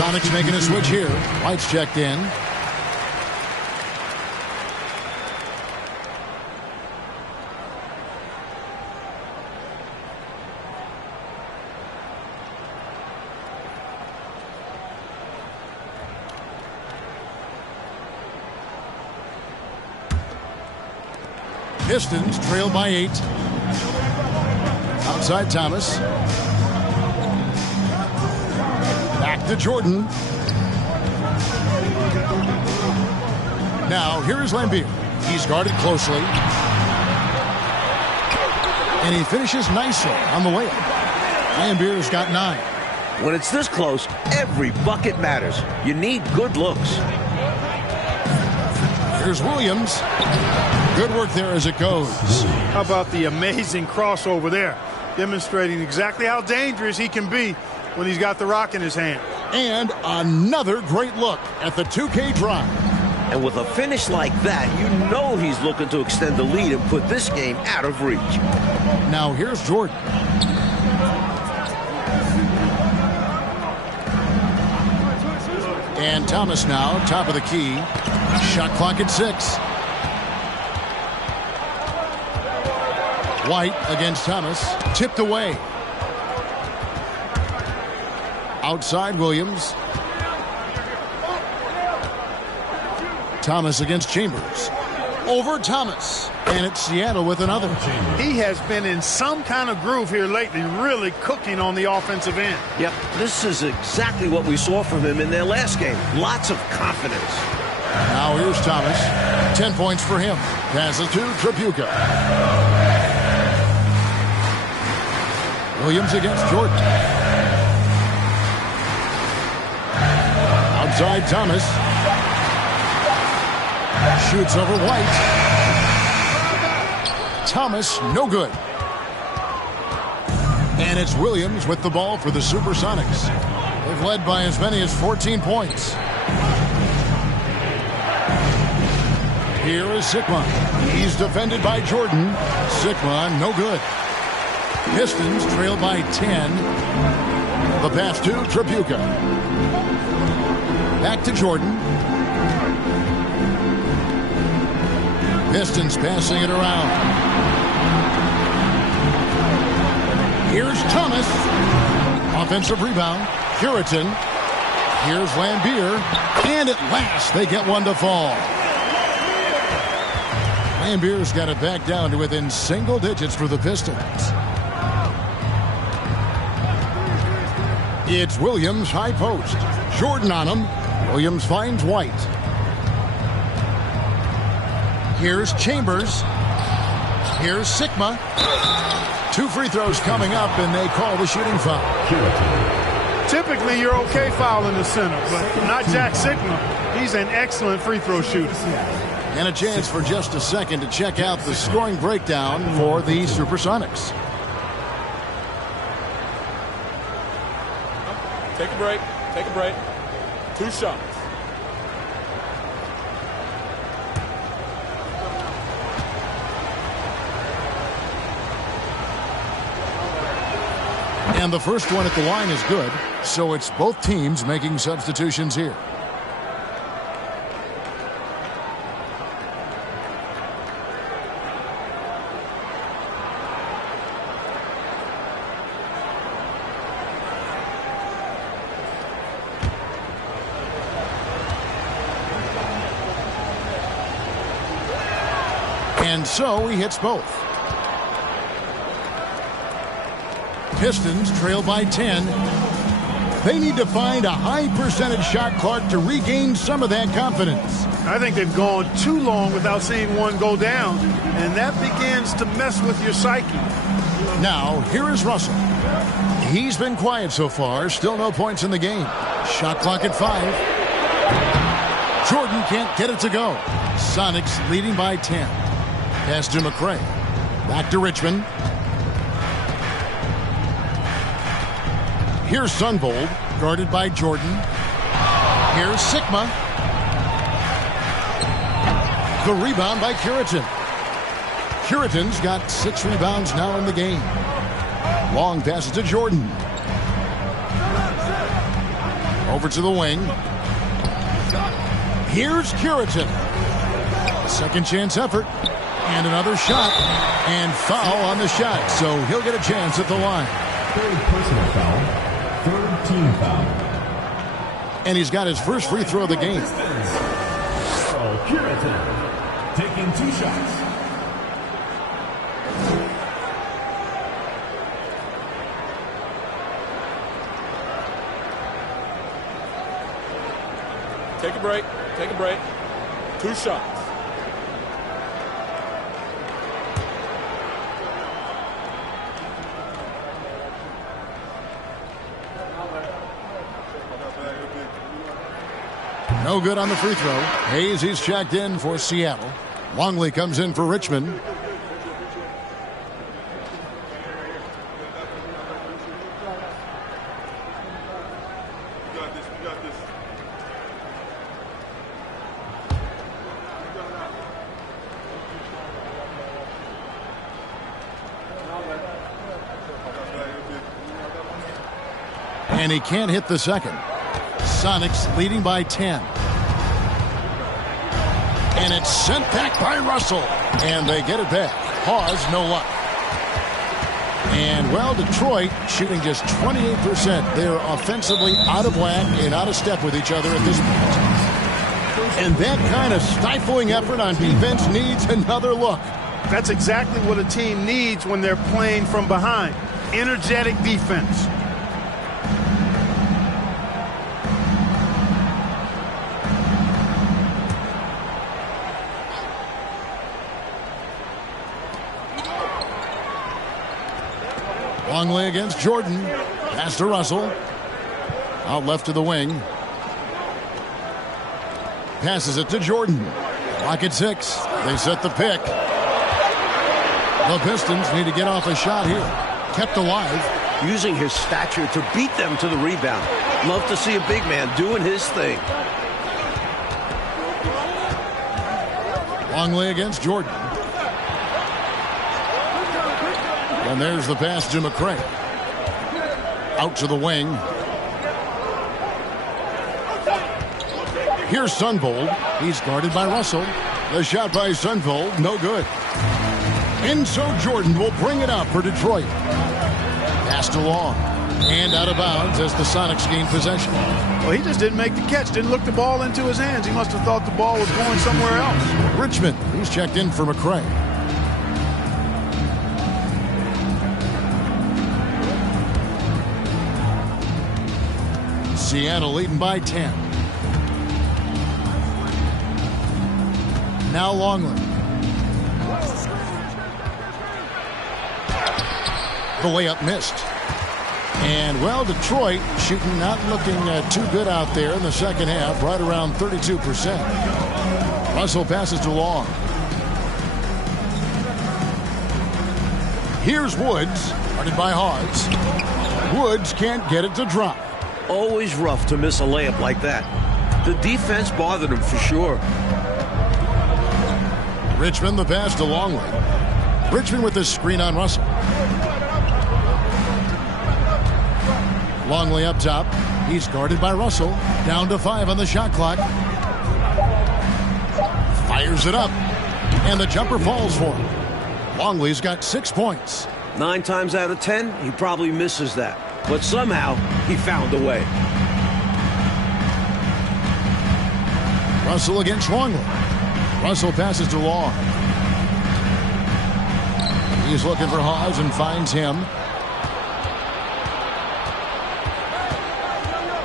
Sonics making a switch here. White's checked in. Pistons trail by 8. Outside Thomas. Back to Jordan. Now here's Lambier. He's guarded closely. And he finishes nicely on the layup. Lambier's got 9. When it's this close, every bucket matters. You need good looks. Here's Williams. Good work there as it goes. How about the amazing crossover there? Demonstrating exactly how dangerous he can be when he's got the rock in his hand. And another great look at the 2K drive. And with a finish like that, you know he's looking to extend the lead and put this game out of reach. Now here's Jordan. And Thomas now, top of the key. Shot clock at 6. White against Thomas. Tipped away. Outside Williams. Thomas against Chambers. Over Thomas. And it's Seattle with another. He has been in some kind of groove here lately, really cooking on the offensive end. Yep, this is exactly what we saw from him in their last game. Lots of confidence. Now here's Thomas. 10 points for him. Passes to Tripucka. Williams against Jordan. Outside Thomas. Shoots over White. Thomas, no good. And it's Williams with the ball for the Supersonics. They've led by as many as 14 points. Here is Sigma. He's defended by Jordan. Sigma, no good. Pistons trail by 10. The pass to Tripucka. Back to Jordan. Pistons passing it around. Here's Thomas. Offensive rebound. Curitin. Here's Lambier. And at last they get one to fall. Lambier's got it back down to within single digits for the Pistons. It's Williams high post. Jordan on him. Williams finds White. Here's Chambers. Here's Sigma. 2 free throws coming up, and they call the shooting foul. Typically, you're okay fouling the center, but not Jack Sigma. He's an excellent free throw shooter. And a chance for just a second to check out the scoring breakdown for the Supersonics. Take a break. Take a break. 2 shots. And the first one at the line is good, so it's both teams making substitutions here. And so he hits both. Pistons trail by 10. They need to find a high percentage shot clock to regain some of that confidence. I think they've gone too long without seeing one go down, and that begins to mess with your psyche. Now, here is Russell. He's been quiet so far. Still no points in the game. Shot clock at 5. Jordan can't get it to go. Sonics leading by 10. Pass to McRae. Back to Richmond. Here's Sunvold, guarded by Jordan. Here's Sigma. The rebound by Curitin. Curitin's got 6 rebounds now in the game. Long passes to Jordan. Over to the wing. Here's Curitin. Second chance effort. And another shot. And foul on the shot. So he'll get a chance at the line. Third personal foul. Third team foul. And he's got his first free throw of the game. Curitin taking 2 shots. Take a break. Take a break. 2 shots. No good on the free throw. Hayes, he's checked in for Seattle. Longley comes in for Richmond. And he can't hit the second. Sonics leading by 10. And it's sent back by Russell. And they get it back. Hawes, no luck. And, well, Detroit shooting just 28%. They're offensively out of whack and out of step with each other at this point. And that kind of stifling effort on defense needs another look. That's exactly what a team needs when they're playing from behind. Energetic defense. Longley against Jordan. Pass to Russell. Out left to the wing. Passes it to Jordan. Clock at 6. They set the pick. The Pistons need to get off a shot here. Kept alive. Using his stature to beat them to the rebound. Love to see a big man doing his thing. Longley against Jordan. And there's the pass to McCray. Out to the wing. Here's Sunvold. He's guarded by Russell. The shot by Sunvold, no good. And so Jordan will bring it up for Detroit. Passed along. And out of bounds as the Sonics gain possession. Well, he just didn't make the catch. Didn't look the ball into his hands. He must have thought the ball was going somewhere else. Richmond, he's checked in for McCray. Seattle leading by 10. Now Longley. The layup missed. And, well, Detroit shooting not looking too good out there in the second half, right around 32%. Russell passes to Long. Here's Woods, guarded by Hawes. Woods can't get it to drop. Always rough to miss a layup like that. The defense bothered him for sure. Richmond the pass to Longley. Richmond with the screen on Russell. Longley up top. He's guarded by Russell. Down to 5 on the shot clock. Fires it up. And the jumper falls for him. Longley's got 6 points. 9 times out of 10, he probably misses that. But somehow, he found a way. Russell against Longley. Russell passes to Long. He's looking for Hawes and finds him.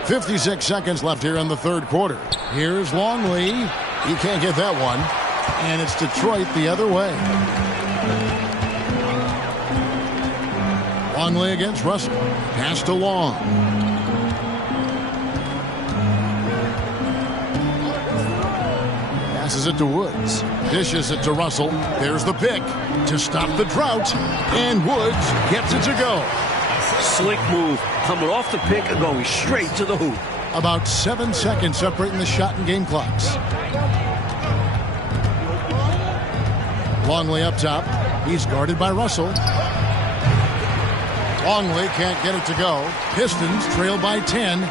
56 seconds left here in the third quarter. Here's Longley. He can't get that one. And it's Detroit the other way. Longley against Russell. Pass to Long. Passes it to Woods. Dishes it to Russell. There's the pick to stop the drought. And Woods gets it to go. Slick move. Coming off the pick and going straight to the hoop. About 7 seconds separating the shot and game clocks. Longley up top. He's guarded by Russell. Longley can't get it to go. Pistons trail by 10.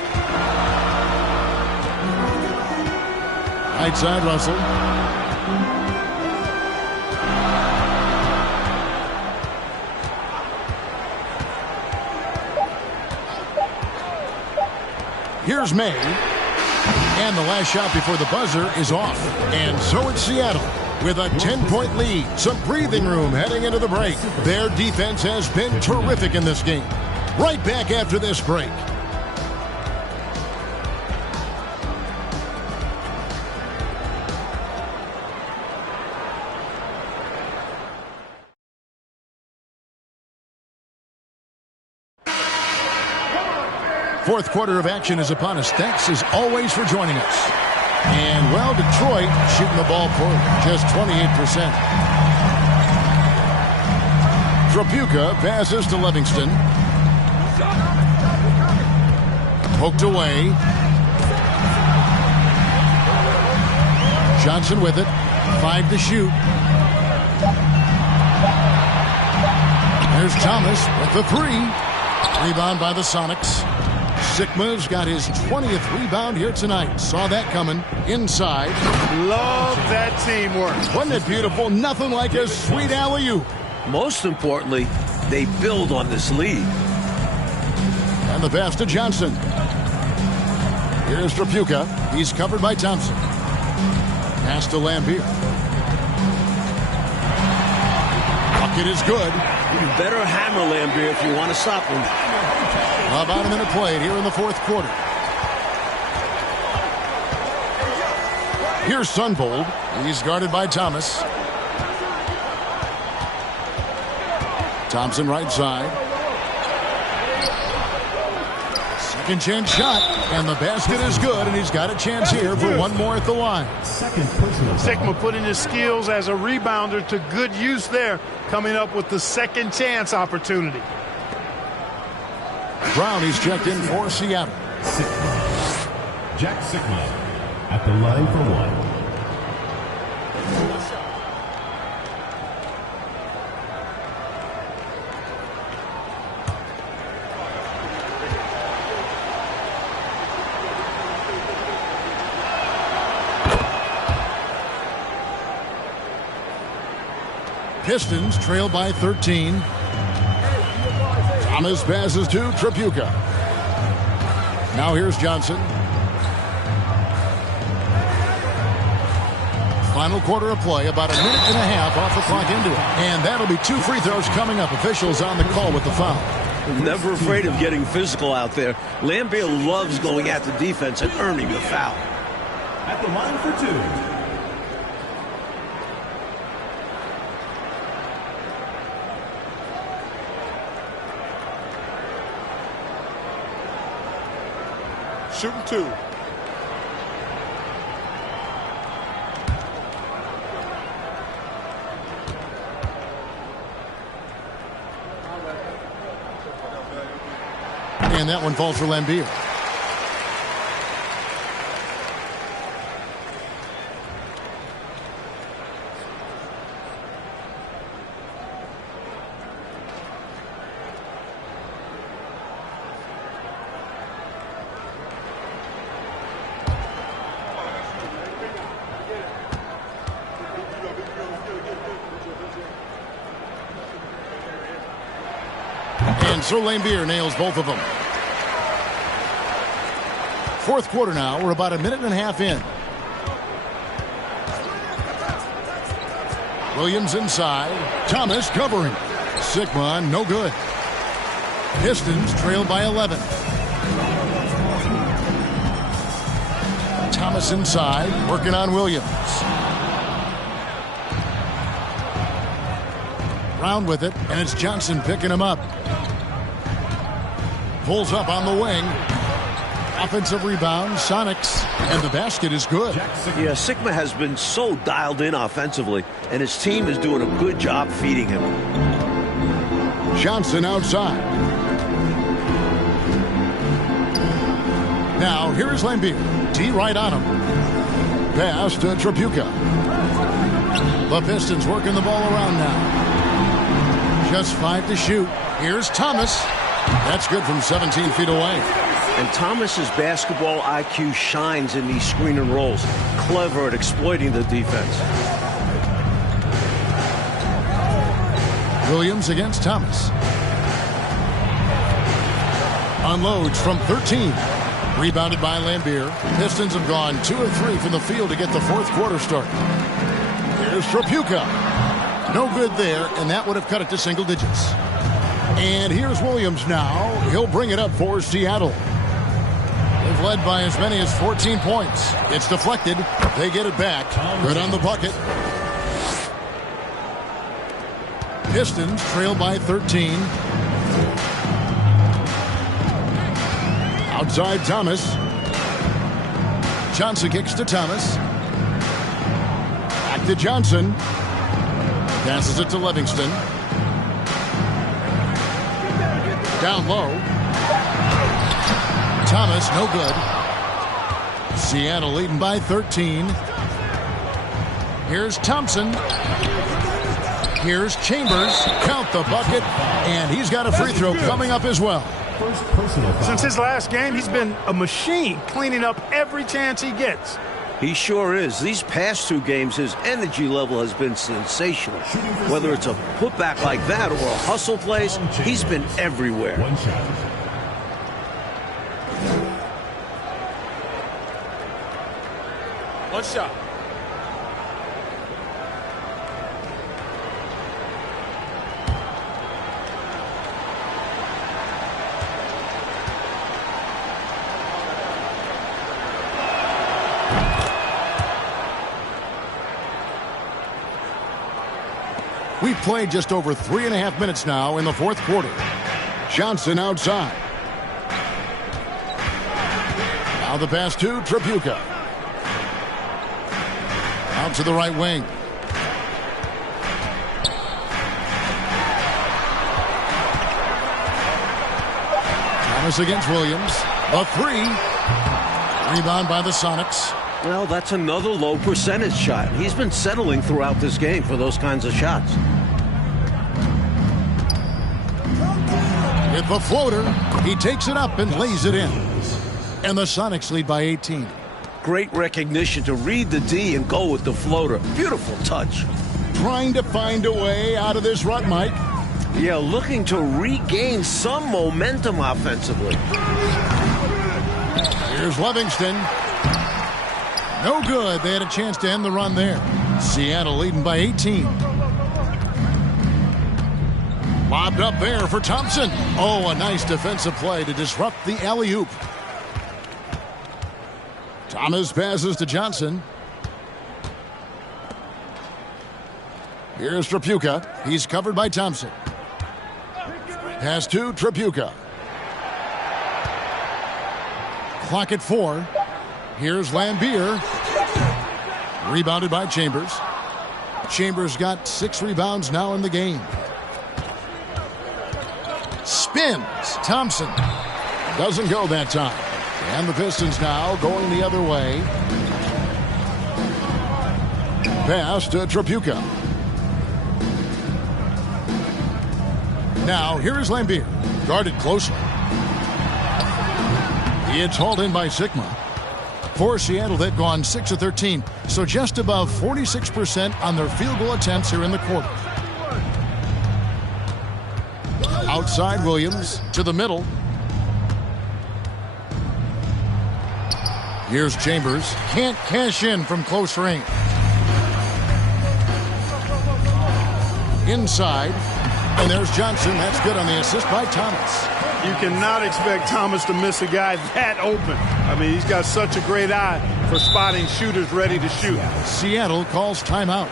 Right side Russell. Here's May. And the last shot before the buzzer is off. And so it's Seattle with a 10-point lead. Some breathing room heading into the break. Their defense has been terrific in this game. Right back after this break. Fourth quarter of action is upon us. Thanks as always for joining us. And, well, Detroit shooting the ball for just 28%. Trapuka passes to Livingston. Poked away. Johnson with it. 5 to shoot. There's Thomas with the 3. Rebound by the Sonics. Sigma's got his 20th rebound here tonight. Saw that coming. Inside. Love that teamwork. Wasn't it beautiful? Nothing like a sweet alley-oop. Most importantly, they build on this lead. And the pass to Johnson. Here's Trapuka. He's covered by Thompson. Pass to Lambier. Bucket is good. You better hammer Lambier if you want to stop him. About a minute played here in the fourth quarter. Here's Sunvold. He's guarded by Thomas. Thompson right side. Second chance shot, and the basket is good, and he's got a chance here for one more at the line. Sigma putting his skills as a rebounder to good use there, coming up with the second chance opportunity. Brown, he's checked in for Seattle. Jack Sigma at the line for one. Pistons trail by 13. Thomas passes to Trapuka. Now here's Johnson. Final quarter of play, about a minute and a half off the clock into it. And that'll be 2 free throws coming up. Officials on the call with the foul. Never afraid of getting physical out there. Lambier loves going at the defense and earning the foul. At the line for two. Shooting two. And that one falls for Lambier. And so Lambier nails both of them. Fourth quarter now. We're about a minute and a half in. Williams inside. Thomas covering. Sigma no good. Pistons trail by 11. Thomas inside. Working on Williams. Brown with it. And it's Johnson picking him up. Pulls up on the wing. Offensive rebound, Sonics, and the basket is good. Yeah, Sigma has been so dialed in offensively, and his team is doing a good job feeding him. Johnson outside. Now, here is Lambier. D right on him. Pass to Trapuka. The Pistons working the ball around now. Just 5 to shoot. Here's Thomas. That's good from 17 feet away. And Thomas's basketball IQ shines in these screen and rolls. Clever at exploiting the defense. Williams against Thomas. Unloads from 13. Rebounded by Lambier. Pistons have gone 2 of 3 from the field to get the fourth quarter started. Here's Trapuka. No good there, and that would have cut it to single digits. And here's Williams now. He'll bring it up for Seattle. They've led by as many as 14 points. It's deflected. They get it back. Good on the bucket. Pistons trail by 13. Outside Thomas. Johnson kicks to Thomas. Back to Johnson. Passes it to Livingston. Down low. Thomas, no good. Seattle leading by 13. Here's Thompson. Here's Chambers. Count the bucket. And he's got a free throw coming up as well. Since his last game, he's been a machine, cleaning up every chance he gets. He sure is. These past 2 games, his energy level has been sensational. Whether it's a putback like that or a hustle plays, he's been everywhere. One shot. One shot. We've played just over 3.5 minutes now in the fourth quarter. Johnson outside. Now the pass to Tripucka. Out to the right wing. Thomas against Williams. A 3. Rebound by the Sonics. Well, that's another low percentage shot. He's been settling throughout this game for those kinds of shots. With the floater, he takes it up and lays it in. And the Sonics lead by 18. Great recognition to read the D and go with the floater. Beautiful touch. Trying to find a way out of this rut, Mike. Yeah, looking to regain some momentum offensively. Here's Livingston. No good. They had a chance to end the run there. Seattle leading by 18. Lobbed up there for Thompson. Oh, a nice defensive play to disrupt the alley-oop. Thomas passes to Johnson. Here's Tripucka. He's covered by Thompson. Pass to Tripucka. Clock at 4. Here's Lambier. Rebounded by Chambers. Chambers got 6 rebounds now in the game. Spins. Thompson. Doesn't go that time. And the Pistons now going the other way. Pass to Tripucka. Now here is Lambier. Guarded closely. He is hauled in by Sigma. For Seattle, they've gone 6 of 13, so just above 46% on their field goal attempts here in the quarter. Outside Williams to the middle. Here's Chambers. Can't cash in from close range. Inside. And there's Johnson. That's good on the assist by Thomas. You cannot expect Thomas to miss a guy that open. I mean, he's got such a great eye for spotting shooters ready to shoot. Seattle calls timeout.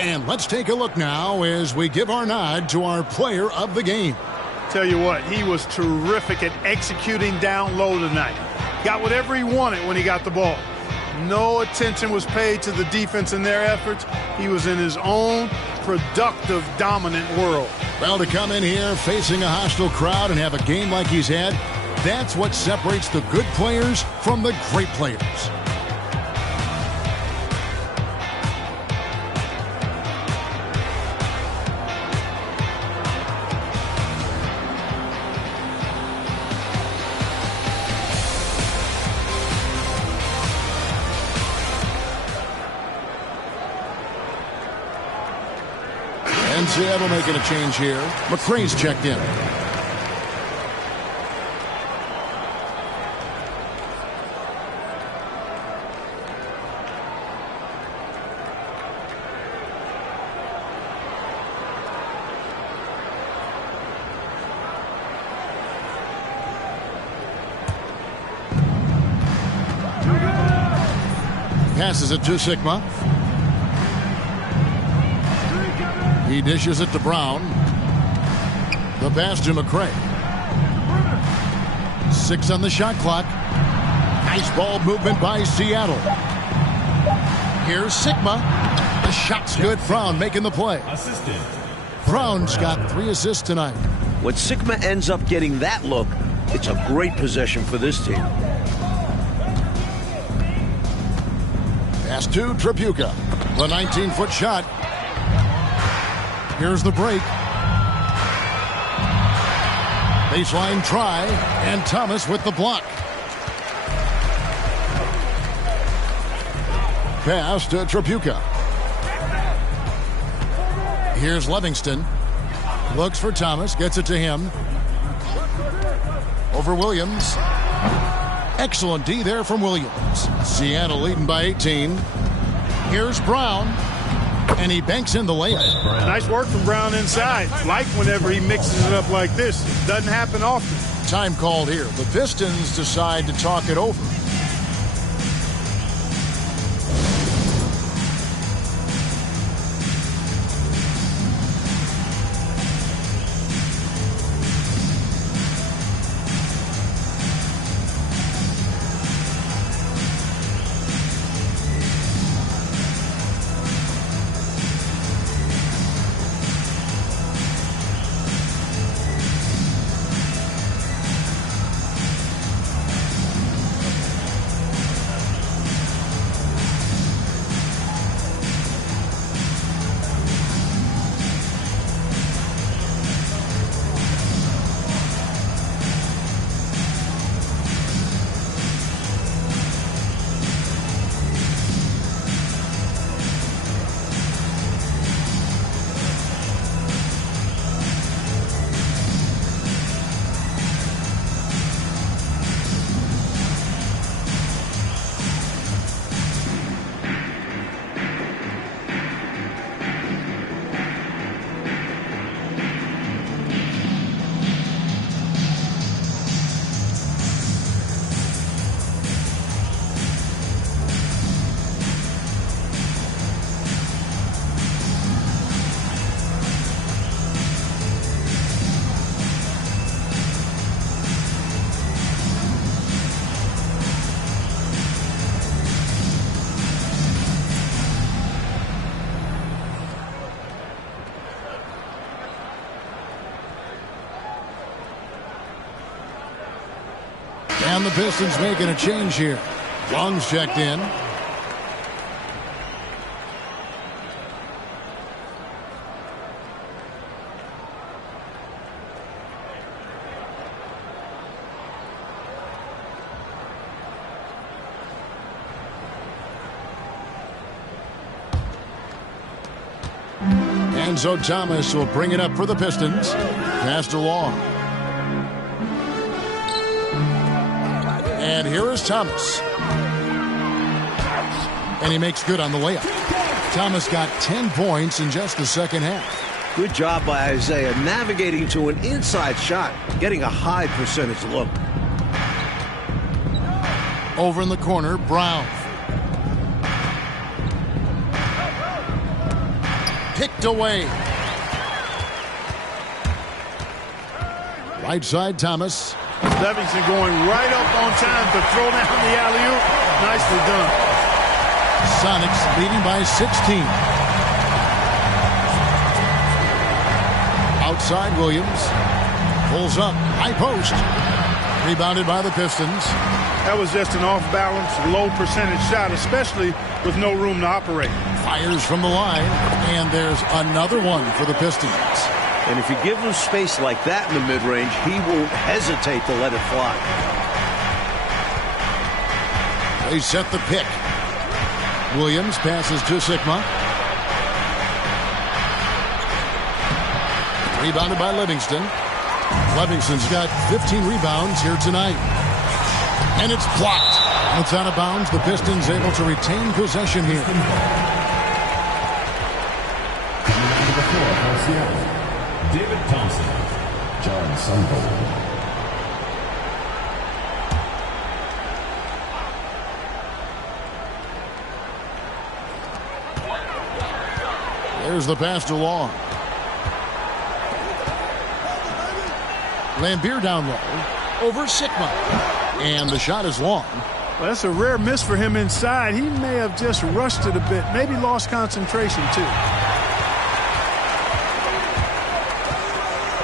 And let's take a look now as we give our nod to our player of the game. Tell you what, he was terrific at executing down low tonight. Got whatever he wanted when he got the ball. No attention was paid to the defense in their efforts. He was in his own productive, dominant world. Well, to come in here facing a hostile crowd and have a game like he's had, that's what separates the good players from the great players. And Seattle making a change here. McRae's checked in. Passes it to Sigma. He dishes it to Brown. The pass to McRae. 6 on the shot clock. Nice ball movement by Seattle. Here's Sigma. The shot's good. Brown making the play. Brown's got 3 assists tonight. When Sigma ends up getting that look, it's a great possession for this team. Pass to Tripucka. The 19-foot shot. Here's the break. Baseline try, and Thomas with the block. Pass to Tripucka. Here's Livingston. Looks for Thomas, gets it to him. Over Williams. Excellent D there from Williams. Seattle leading by 18. Here's Brown. And he banks in the layup. Nice work from Brown inside. Like whenever he mixes it up like this. Doesn't happen often. Time called here. The Pistons decide to talk it over. And the Pistons making a change here. Long's checked in. And so Thomas will bring it up for the Pistons. Passed along. And here is Thomas. And he makes good on the layup. Thomas got 10 points in just the second half. Good job by Isaiah navigating to an inside shot, getting a high percentage look. Over in the corner, Brown. Picked away. Right side, Thomas. Livingston going right up on time to throw down the alley-oop. Nicely done. Sonics leading by 16. Outside Williams. Pulls up. High post. Rebounded by the Pistons. That was just an off-balance, low-percentage shot, especially with no room to operate. Fires from the line, and there's another one for the Pistons. And if you give him space like that in the mid-range, he won't hesitate to let it fly. They set the pick. Williams passes to Sigma. Rebounded by Livingston. Livingston's got 15 rebounds here tonight. And it's blocked. It's out of bounds. The Pistons able to retain possession here. David Thompson, John Sunvold. There's the pass to Long. Lambier down low. Over Sigma. And the shot is long. Well, that's a rare miss for him inside. He may have just rushed it a bit. Maybe lost concentration, too.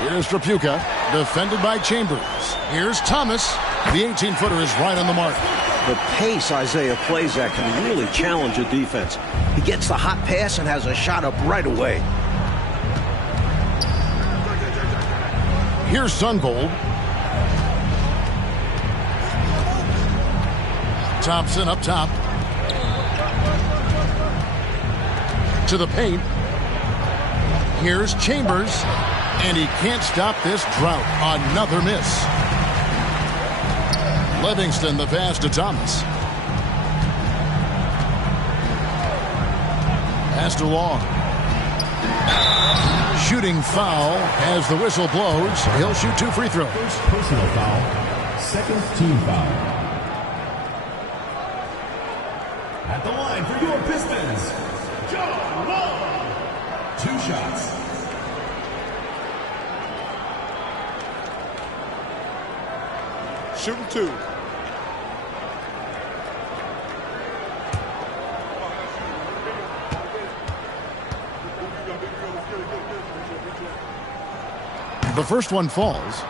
Here's Trapuka. Defended by Chambers. Here's Thomas. The 18-footer is right on the mark. The pace Isaiah plays at can really challenge a defense. He gets the hot pass and has a shot up right away. Here's Sunvold. Thompson up top. To the paint. Here's Chambers. And he can't stop this drought. Another miss. Livingston the pass to Thomas. Pass to Long. Shooting foul as the whistle blows. He'll shoot 2 free throws. First personal foul, second team foul. At the line for your Pistons, John Wall. 2 shots. Shooting 2. The first one falls.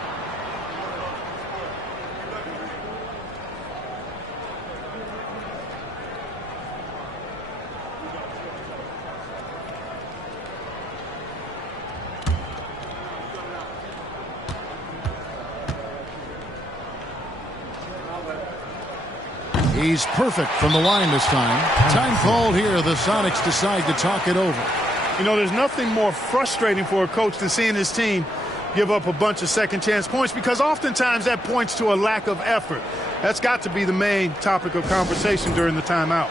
He's perfect from the line this time. Time called here. The Sonics decide to talk it over. You know, there's nothing more frustrating for a coach than seeing his team give up a bunch of second chance points, because oftentimes that points to a lack of effort. That's got to be the main topic of conversation during the timeout.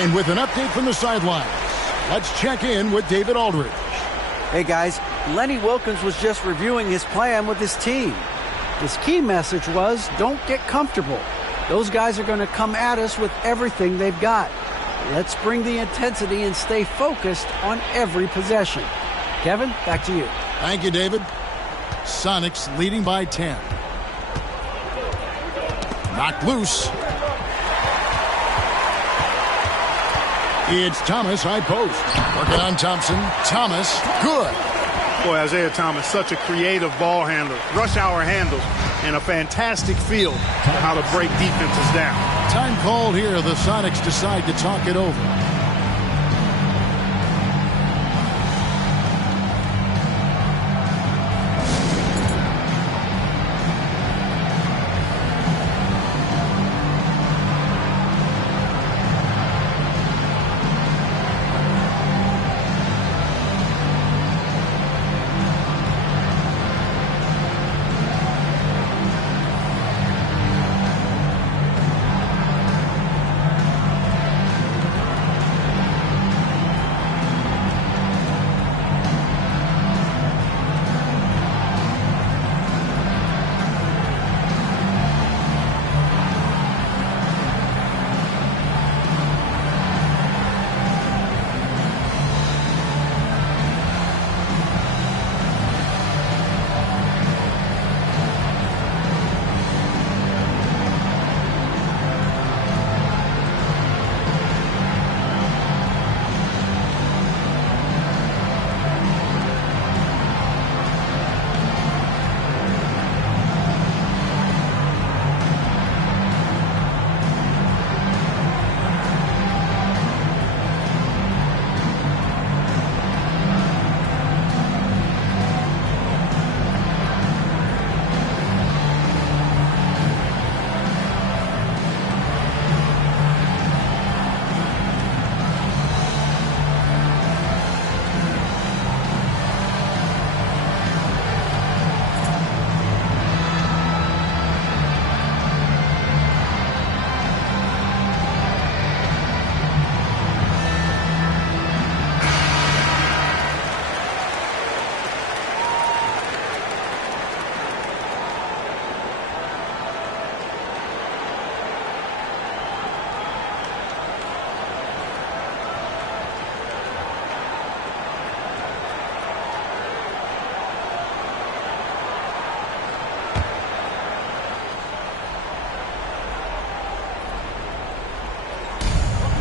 And with an update from the sidelines, let's check in with David Aldridge. Hey guys, Lenny Wilkens was just reviewing his plan with his team. His key message was, don't get comfortable. Those guys are going to come at us with everything they've got. Let's bring the intensity and stay focused on every possession. Kevin, back to you. Thank you, David. Sonics leading by 10. Knocked loose. It's Thomas, high post. Working on Thompson. Thomas, good. Boy, Isaiah Thomas, such a creative ball handler. Rush hour handles and a fantastic feel for how to break defenses down. Time called here. The Sonics decide to talk it over.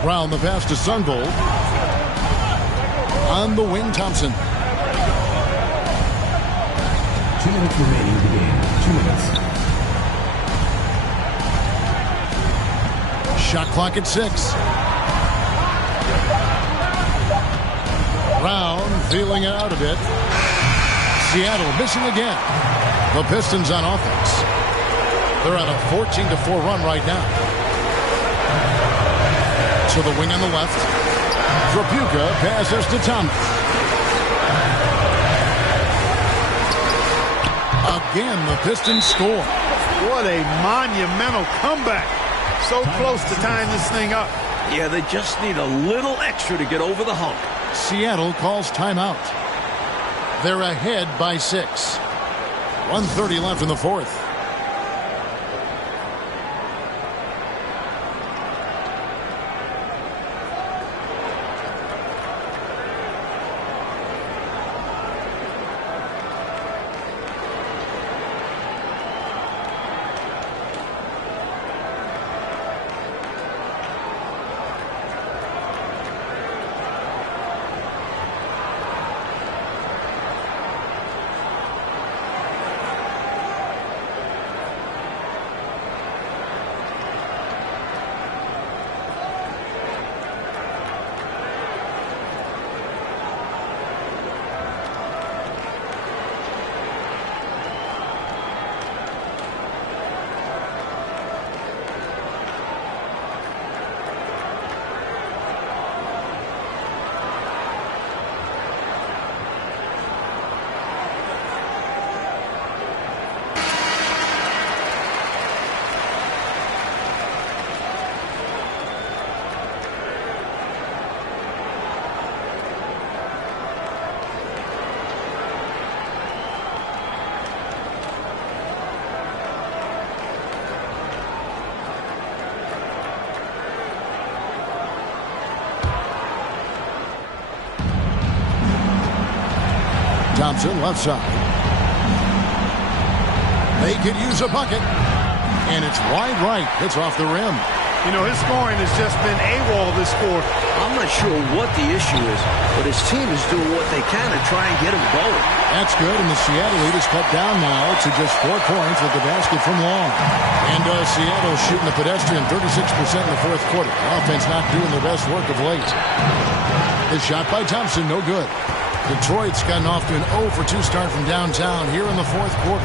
Brown the pass to Sunvold. On the wing, Thompson. 2 minutes remaining in the game. 2 minutes. Shot clock at 6. Brown feeling it out a bit. Seattle missing again. The Pistons on offense. They're on a 14-4 run right now. To the wing on the left. Trapuka passes to Thomas. Again, the Pistons score. What a monumental comeback. So close to tying this thing up. Yeah, they just need a little extra to get over the hump. Seattle calls timeout. They're ahead by 6. 1:30 left in the fourth. Thompson, left side. They could use a bucket. And it's wide right. Hits off the rim. You know, his scoring has just been AWOL this quarter. I'm not sure what the issue is, but his team is doing what they can to try and get him going. That's good, and the Seattle lead is cut down now to just 4 points with the basket from Long. And Seattle shooting a pedestrian 36% in the fourth quarter. The offense not doing their best work of late. The shot by Thompson, no good. Detroit's gotten off to an 0 for 2 start from downtown here in the fourth quarter.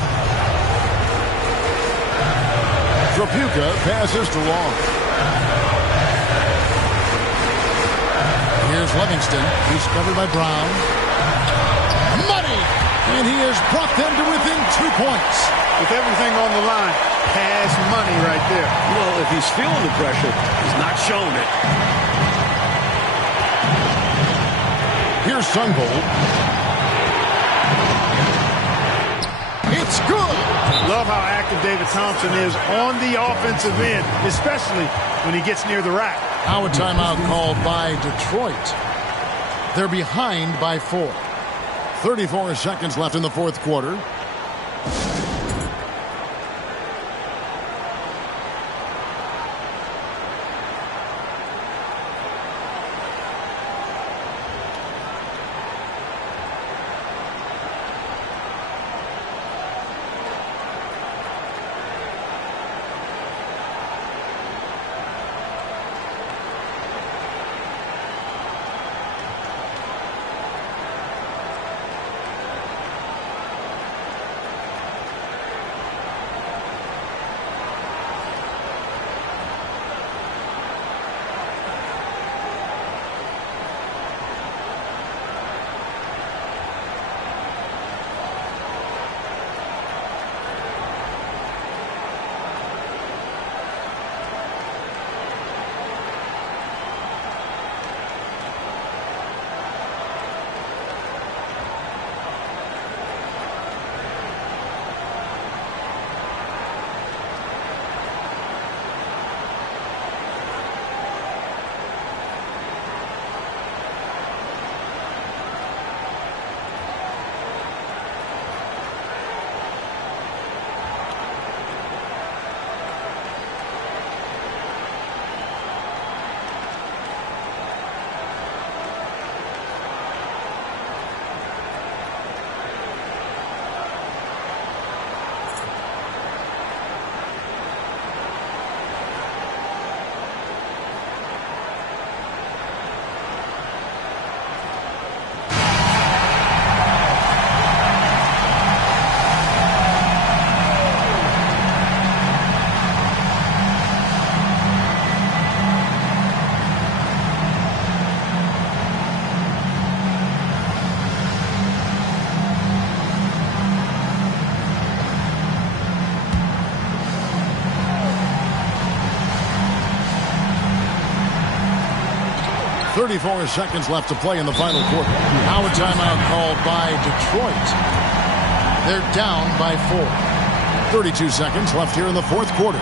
Trapuka passes to Long. Here's Livingston. He's covered by Brown. Money! And he has brought them to within 2 points. With everything on the line, cash money right there. Well, if he's feeling the pressure, he's not showing it. Here's Sunbolt. It's good! Love how active David Thompson is on the offensive end, especially when he gets near the rack. Now a timeout called by Detroit. They're behind by 4. 34 seconds left in the fourth quarter. .34 seconds left to play in the final quarter. Now a timeout called by Detroit. They're down by 4. 32 seconds left here in the fourth quarter.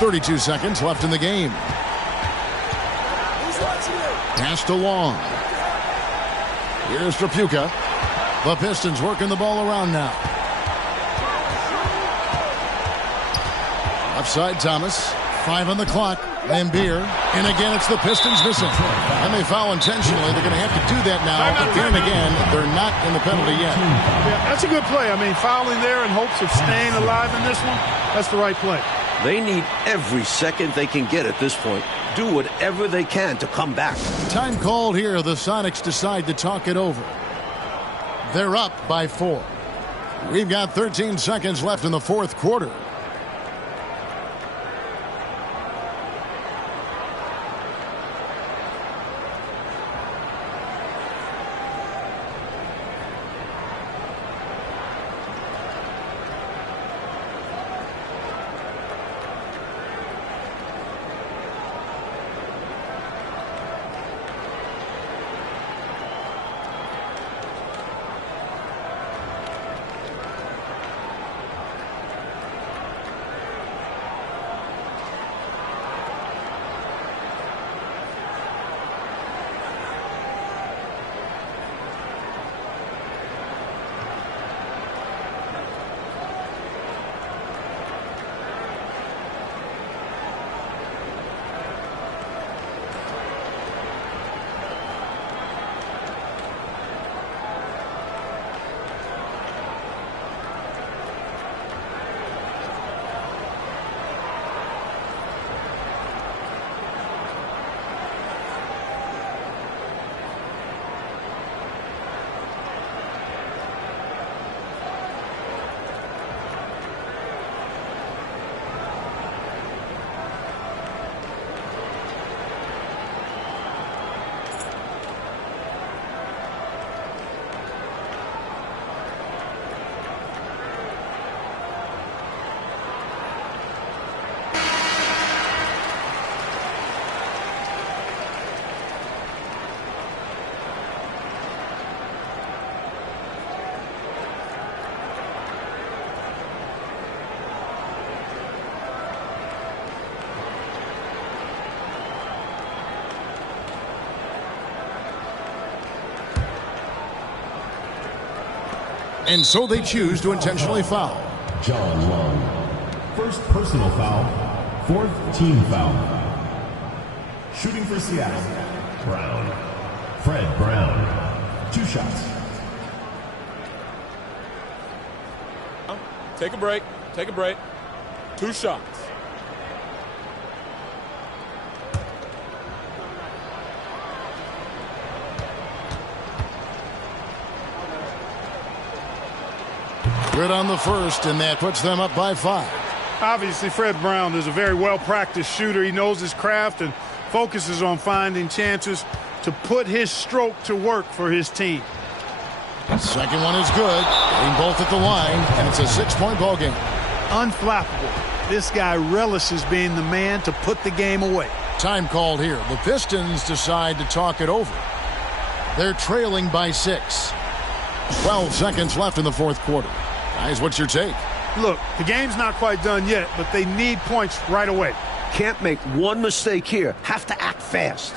32 seconds left in the game. Passed along. Here's Trapuka. The Pistons working the ball around now. Offside Thomas. 5 on the clock. Lambeer. And again, it's the Pistons missing. And they foul intentionally. They're going to have to do that now. But then again, they're not in the penalty yet. Yeah, that's a good play. I mean, fouling there in hopes of staying alive in this one, that's the right play. They need every second they can get at this point. Do whatever they can to come back. Time called here. The Sonics decide to talk it over. They're up by 4. We've got 13 seconds left in the fourth quarter. And so they choose to intentionally foul. John Long. First personal foul. Fourth team foul. Shooting for Seattle. Brown. Fred Brown. 2 shots. Take a break. Take a break. 2 shots. Good on the first, and that puts them up by 5. Obviously, Fred Brown is a very well-practiced shooter. He knows his craft and focuses on finding chances to put his stroke to work for his team. Second one is good. Getting both at the line, and it's a 6-point ball game. Unflappable. This guy relishes being the man to put the game away. Time called here. The Pistons decide to talk it over. They're trailing by 6. 12 seconds left in the fourth quarter. Guys, what's your take? Look, the game's not quite done yet, but they need points right away. Can't make one mistake here. Have to act fast.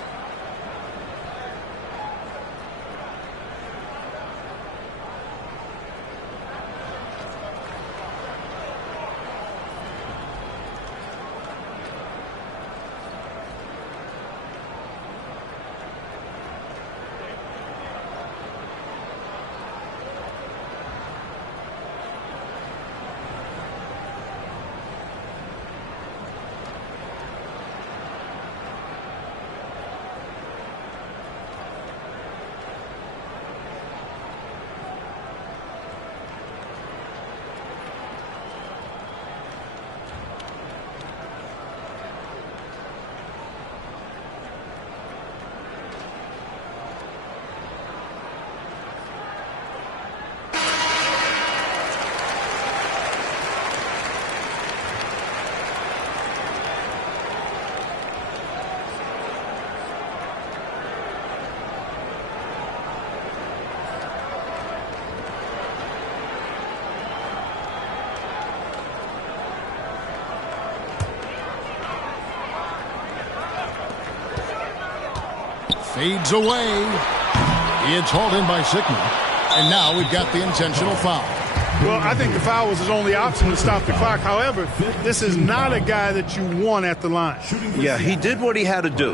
Fades away. It's hauled in by Sickman. And now we've got the intentional foul. Well, I think the foul was his only option to stop the clock. However, this is not a guy that you want at the line. Yeah, he did what he had to do.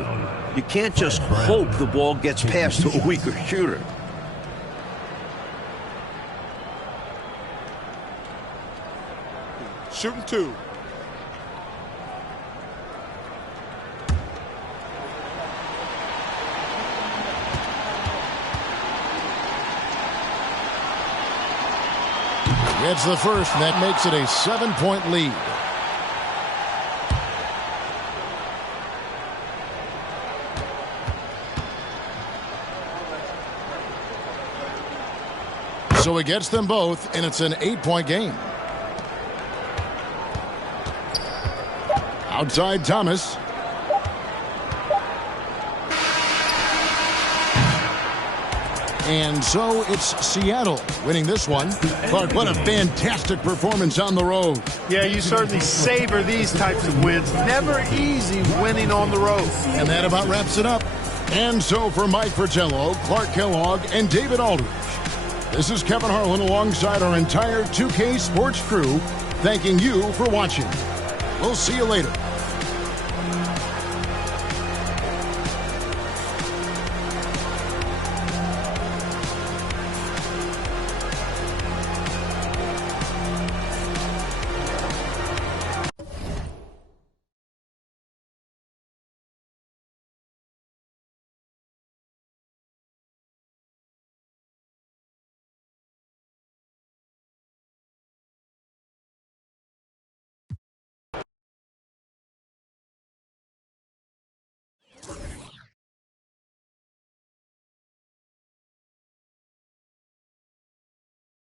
You can't just hope the ball gets past to a weaker shooter. Shooting 2. Gets the first, and that makes it a 7-point lead. So he gets them both, and it's an 8-point game. Outside Thomas. And so it's Seattle winning this one. Clark, what a fantastic performance on the road. Yeah, you certainly savor these types of wins. Never easy winning on the road. And that about wraps it up. And so for Mike Fratello, Clark Kellogg, and David Aldridge, this is Kevin Harlan alongside our entire 2K Sports crew, thanking you for watching. We'll see you later.